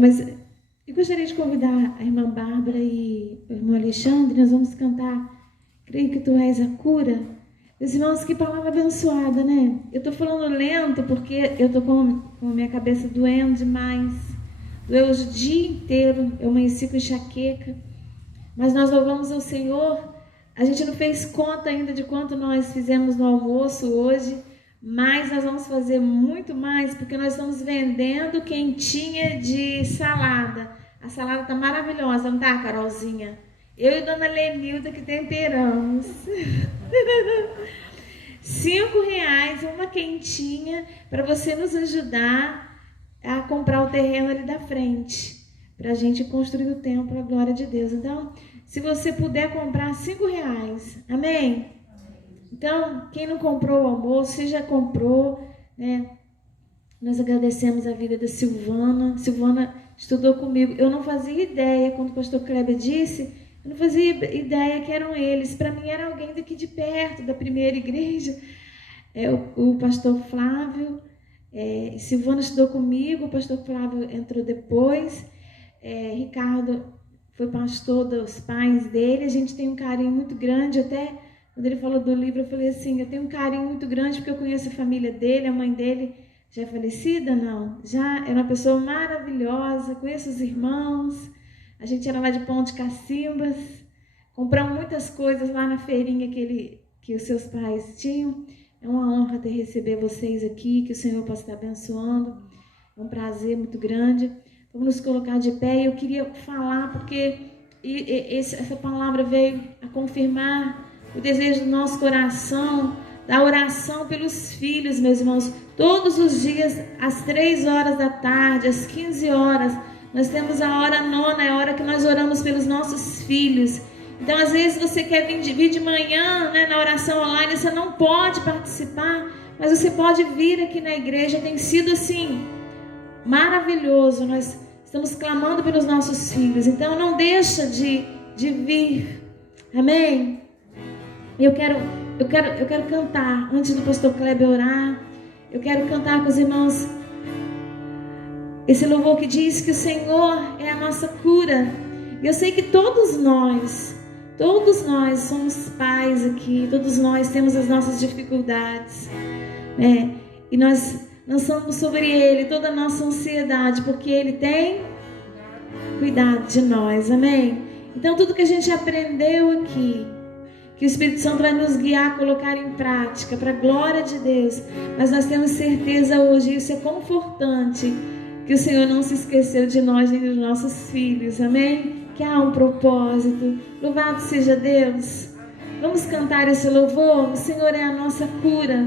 mas eu gostaria de convidar a irmã Bárbara e o irmão Alexandre. Nós vamos cantar Creio que Tu és a cura. Meus irmãos, que palavra abençoada, né? Eu estou falando lento porque eu estou com a minha cabeça doendo demais. Doeu hoje o dia inteiro, eu amanheci com enxaqueca. Mas nós louvamos ao Senhor. A gente não fez conta ainda de quanto nós fizemos no almoço hoje, mas nós vamos fazer muito mais, porque nós estamos vendendo quentinha de salada. A salada está maravilhosa, não está, Carolzinha? Eu e Dona Lenilda que temperamos. R$5 uma quentinha para você nos ajudar a comprar o terreno ali da frente, para a gente construir o templo para a glória de Deus. Então, se você puder comprar R$5, amém? Então, quem não comprou o almoço, você já comprou, né? Nós agradecemos a vida da Silvana. Silvana estudou comigo. Eu não fazia ideia, quando o pastor Kleber disse, eu não fazia ideia que eram eles. Para mim era alguém daqui de perto, da primeira igreja. O pastor Flávio, Silvana estudou comigo, o pastor Flávio entrou depois. Ricardo foi pastor dos pais dele. A gente tem um carinho muito grande. Até quando ele falou do livro, eu falei assim, eu tenho um carinho muito grande porque eu conheço a família dele. A mãe dele já é falecida? Não. Já é uma pessoa maravilhosa, conheço os irmãos. A gente era lá de Ponte Cacimbas, compramos muitas coisas lá na feirinha que os seus pais tinham. É uma honra ter receber vocês aqui, que o Senhor possa estar abençoando. É um prazer muito grande. Vamos nos colocar de pé. Eu queria falar, porque essa palavra veio a confirmar o desejo do nosso coração, da oração pelos filhos, meus irmãos. Todos os dias, às 3 horas da tarde, às 15 horas, nós temos a hora nona, é a hora que nós oramos pelos nossos filhos. Então, às vezes, você quer vir de manhã, né, na oração online, você não pode participar, mas você pode vir aqui na igreja. Tem sido, assim, maravilhoso. Nós estamos clamando pelos nossos filhos. Então, não deixa de vir. Amém? Eu quero cantar, antes do pastor Kleber orar, eu quero cantar com os irmãos esse louvor que diz que o Senhor é a nossa cura. E eu sei que todos nós somos pais aqui, todos nós temos as nossas dificuldades, né? E nós lançamos sobre Ele toda a nossa ansiedade, porque Ele tem cuidado de nós, amém? Então tudo que a gente aprendeu aqui, que o Espírito Santo vai nos guiar, colocar em prática, para a glória de Deus. Mas nós temos certeza hoje, isso é confortante, que o Senhor não se esqueceu de nós nem dos nossos filhos, amém? Que há um propósito. Louvado seja Deus. Vamos cantar esse louvor. O Senhor é a nossa cura.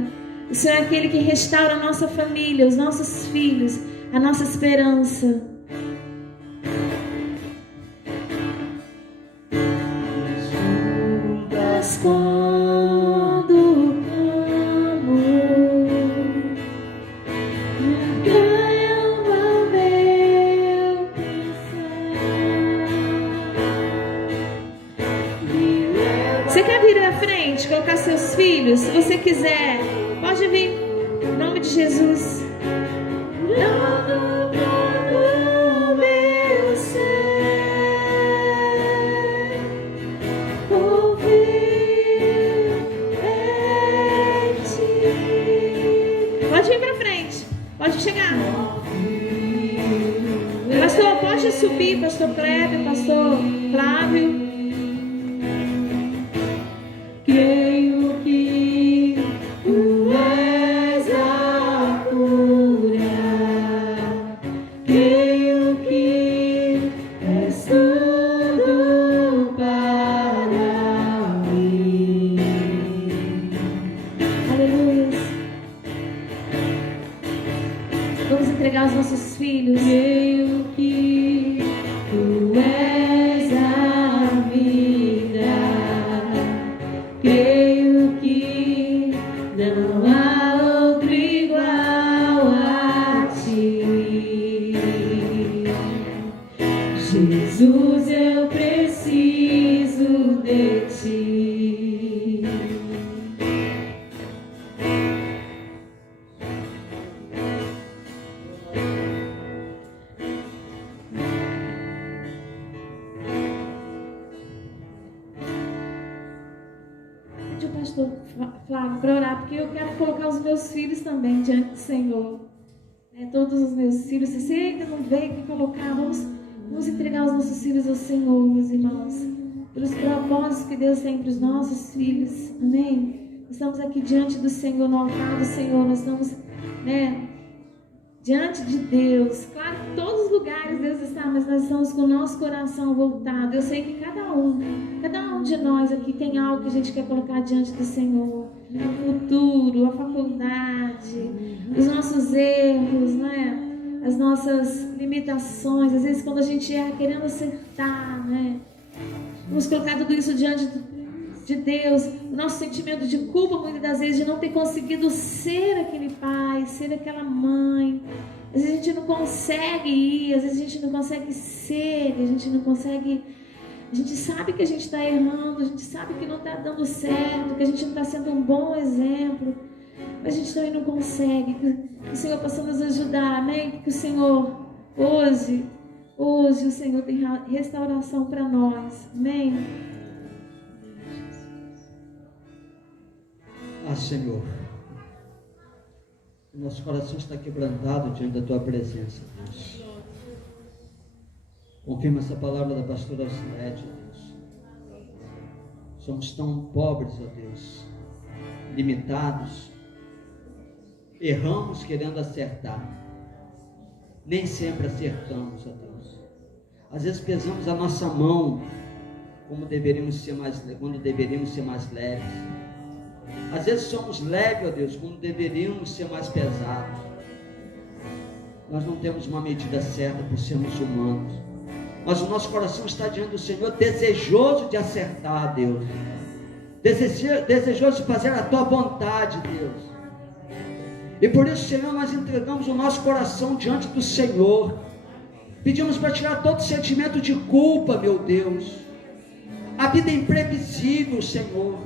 O Senhor é aquele que restaura a nossa família, os nossos filhos, a nossa esperança. Quando clamo, acalma meu pensar. Você quer vir à frente, colocar seus filhos? Se você quiser, pode vir. Em nome de Jesus. Pode chegar. Pastor, pode subir, pastor Kleber, pastor Flávio. Creio que tu és a cura. Creio que és tudo para mim. Aleluia. Vamos entregar os nossos filhos. Creio que tu és a vida. Creio que não há outro igual a ti. Jesus, eu preciso de ti. Flávio, para orar, porque eu quero colocar os meus filhos também diante do Senhor. Todos os meus filhos, se você ainda não veio aqui colocar, vamos entregar os nossos filhos ao Senhor, meus irmãos, pelos propósitos que Deus tem para os nossos filhos, amém? Estamos aqui diante do Senhor, no altar do Senhor, nós estamos, diante de Deus. Claro que em todos os lugares Deus está, mas nós estamos com o nosso coração voltado. Eu sei que cada um de nós aqui tem algo que a gente quer colocar diante do Senhor. O futuro, a faculdade, os nossos erros, as nossas limitações. Às vezes quando a gente erra querendo acertar, vamos colocar tudo isso diante de Deus. O nosso sentimento de culpa, muitas das vezes, de não ter conseguido ser aquele pai, ser aquela mãe. Às vezes a gente não consegue ir, às vezes a gente não consegue ser, a gente não consegue... A gente sabe que a gente está errando, a gente sabe que não está dando certo, que a gente não está sendo um bom exemplo, mas a gente também não consegue. Que o Senhor possa nos ajudar, amém? Que o Senhor, hoje o Senhor tem restauração para nós, amém? Senhor, nosso coração está quebrantado diante da Tua presença, Deus. Confirma essa palavra da pastora Silete, ó Deus. Somos tão pobres, ó Deus, limitados, erramos querendo acertar, nem sempre acertamos, ó Deus. Às vezes pesamos a nossa mão quando deveríamos ser mais leves. Às vezes somos leves, ó Deus, quando deveríamos ser mais pesados. Nós não temos uma medida certa por sermos humanos, mas o nosso coração está diante do Senhor, desejoso de acertar, Deus, desejoso de fazer a tua vontade, Deus. E por isso, Senhor, nós entregamos o nosso coração diante do Senhor, pedimos para tirar todo sentimento de culpa, meu Deus, a vida é imprevisível, Senhor.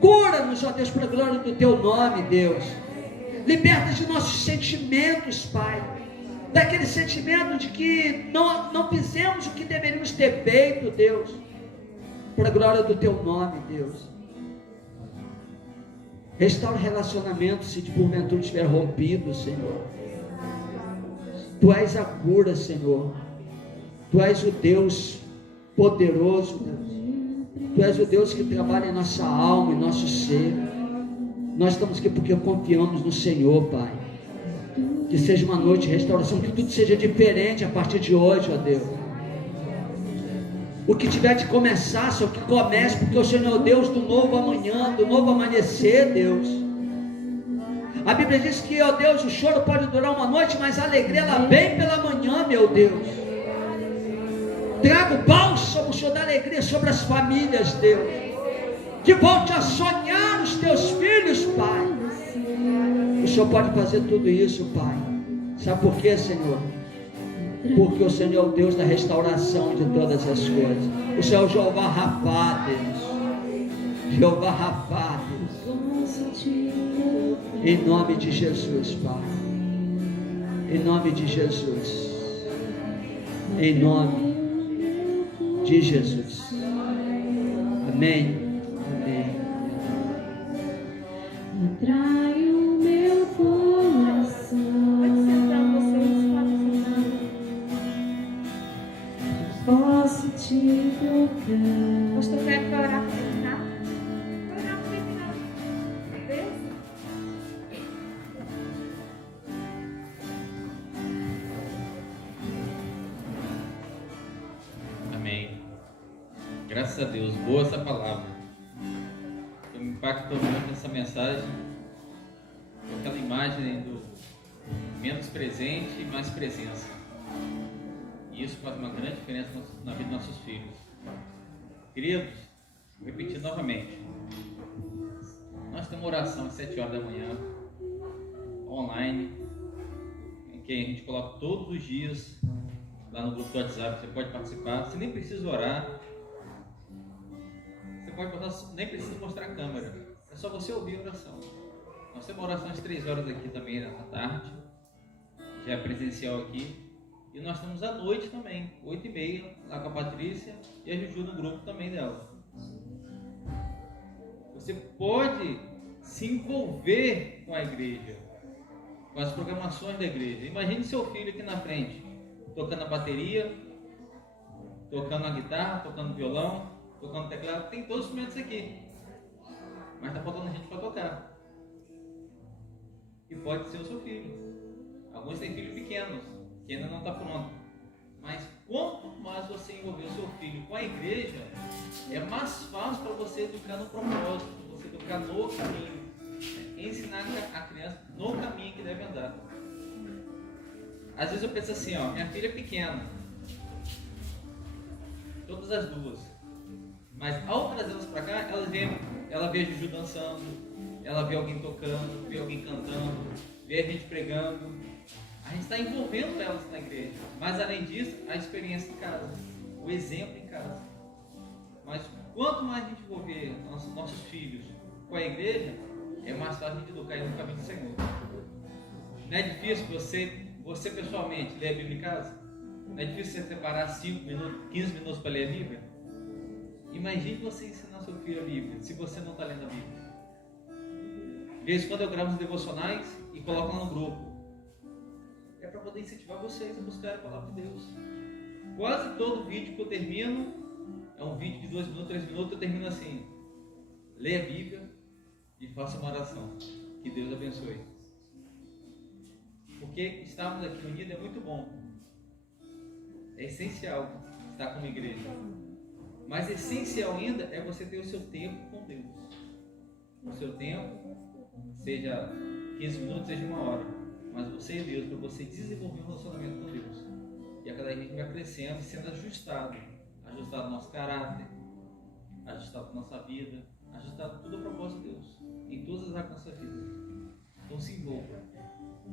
Cura-nos, ó Deus, para a glória do teu nome, Deus. Liberta de nossos sentimentos, Pai, daquele sentimento de que não fizemos o que deveríamos ter feito, Deus, para a glória do teu nome, Deus. Restaura o relacionamento, se de porventura estiver rompido, Senhor. Tu és a cura, Senhor. Tu és o Deus poderoso, Deus. Tu és o Deus que trabalha em nossa alma, em nosso ser. Nós estamos aqui porque confiamos no Senhor, Pai. Que seja uma noite de restauração, que tudo seja diferente a partir de hoje, ó Deus. O que tiver de começar, só que comece, porque o Senhor é o Deus do novo amanhã, do novo amanhecer, Deus. A Bíblia diz que, ó Deus, o choro pode durar uma noite, mas a alegria ela vem pela manhã, meu Deus. Traga o bálsamo, Senhor, da alegria sobre as famílias, Deus. Que volte a sonhar os teus filhos, Pai. O Senhor pode fazer tudo isso, Pai. Sabe por quê, Senhor? Porque o Senhor é o Deus da restauração de todas as coisas. O Senhor é o Jeová Rafá, Deus. Jeová Rafá, Deus. Em nome de Jesus, Pai. Em nome de Jesus. Em nome de Jesus. Amém. Amém. Atrai o meu coração. Pode sentar vocês, pode sentar. Posso te tocar. Pastor Zé vai orar para você, tá? Vai orar para você, Deus. Amém. Graças a Deus, boa essa palavra. Me impactou muito essa mensagem, aquela imagem do menos presente e mais presença. E isso faz uma grande diferença na vida dos nossos filhos. Queridos, vou repetir novamente. Nós temos oração às 7 horas da manhã, online, em que a gente coloca todos os dias lá no grupo do WhatsApp. Você pode participar, você nem precisa orar. Nem precisa mostrar a câmera, é só você ouvir a oração. Nós temos oração às 3 horas aqui também à tarde, já é presencial aqui, e nós temos à noite também, 8h30, lá com a Patrícia e a Juju no grupo também dela. Você pode se envolver com a igreja, com as programações da igreja. Imagine seu filho aqui na frente, tocando a bateria, tocando a guitarra, tocando violão, tocando teclado. Tem todos os instrumentos aqui, mas está faltando gente para tocar. E pode ser o seu filho. Alguns têm filhos pequenos que ainda não está pronto, mas quanto mais você envolver o seu filho com a igreja, é mais fácil para você educar no propósito, você educar no caminho, ensinar a criança no caminho que deve andar. Às vezes eu penso assim, ó, minha filha é pequena, todas as duas. Mas ao trazê-las para cá, ela vê a Juju dançando, ela vê alguém tocando, vê alguém cantando, vê a gente pregando. A gente está envolvendo elas na igreja. Mas além disso, a experiência em casa, o exemplo em casa. Mas quanto mais a gente envolver nossos filhos com a igreja, é mais fácil a gente educar no caminho do Senhor. Não é difícil você pessoalmente ler a Bíblia em casa? Não é difícil você separar 5 minutos, 15 minutos para ler a Bíblia? Imagine você ensinar seu filho a Bíblia, se você não está lendo a Bíblia. De vez em quando eu gravo os devocionais e coloco lá no grupo. É para poder incentivar vocês a buscar a palavra de Deus. Quase todo vídeo que eu termino, é um vídeo de 2 minutos, 3 minutos, eu termino assim: leia a Bíblia e faça uma oração. Que Deus abençoe. Porque estarmos aqui unidos é muito bom. É essencial estar como igreja. Mas essencial ainda é você ter o seu tempo com Deus. O seu tempo, seja 15 minutos, seja 1 hora. Mas você e Deus, para você desenvolver um relacionamento com Deus. E a cada dia a gente vai crescendo e sendo ajustado. Ajustado ao nosso caráter, ajustado à nossa vida, ajustado tudo a propósito de Deus. Em todas as áreas da nossa vida. Então se envolva.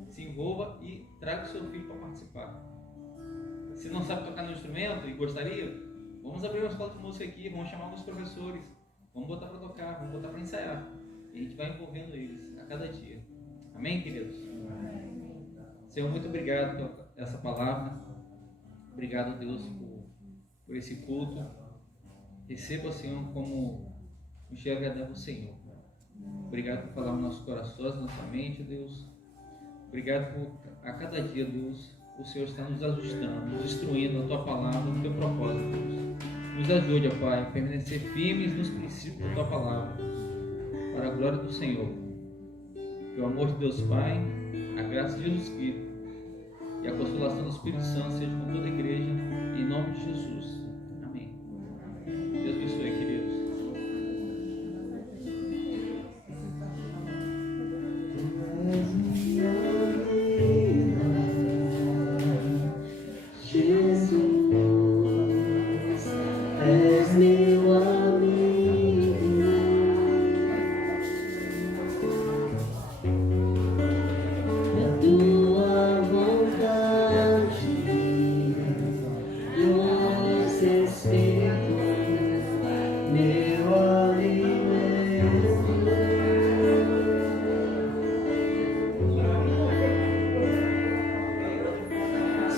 Se envolva e traga o seu filho para participar. Se não sabe tocar no instrumento e gostaria, vamos abrir uma escola de música aqui, vamos chamar alguns professores, vamos botar para tocar, vamos botar para ensaiar. E a gente vai envolvendo eles a cada dia. Amém, queridos? Senhor, muito obrigado por essa palavra. Obrigado, Deus, por esse culto. Receba, Senhor, como um cheiro agradável ao Senhor. Obrigado por falar nos nossos corações, na nossa mente, Deus. Obrigado por, a cada dia, Deus, o Senhor está nos ajustando, nos instruindo na Tua palavra, no Teu propósito, Deus. Nos ajude, ó Pai, a permanecer firmes nos princípios da Tua palavra, para a glória do Senhor. Que o amor de Deus Pai, a graça de Jesus Cristo e a consolação do Espírito Santo seja com toda a igreja, em nome de Jesus. Amém. Deus abençoe, queridos.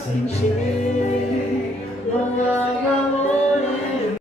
Sentir, não há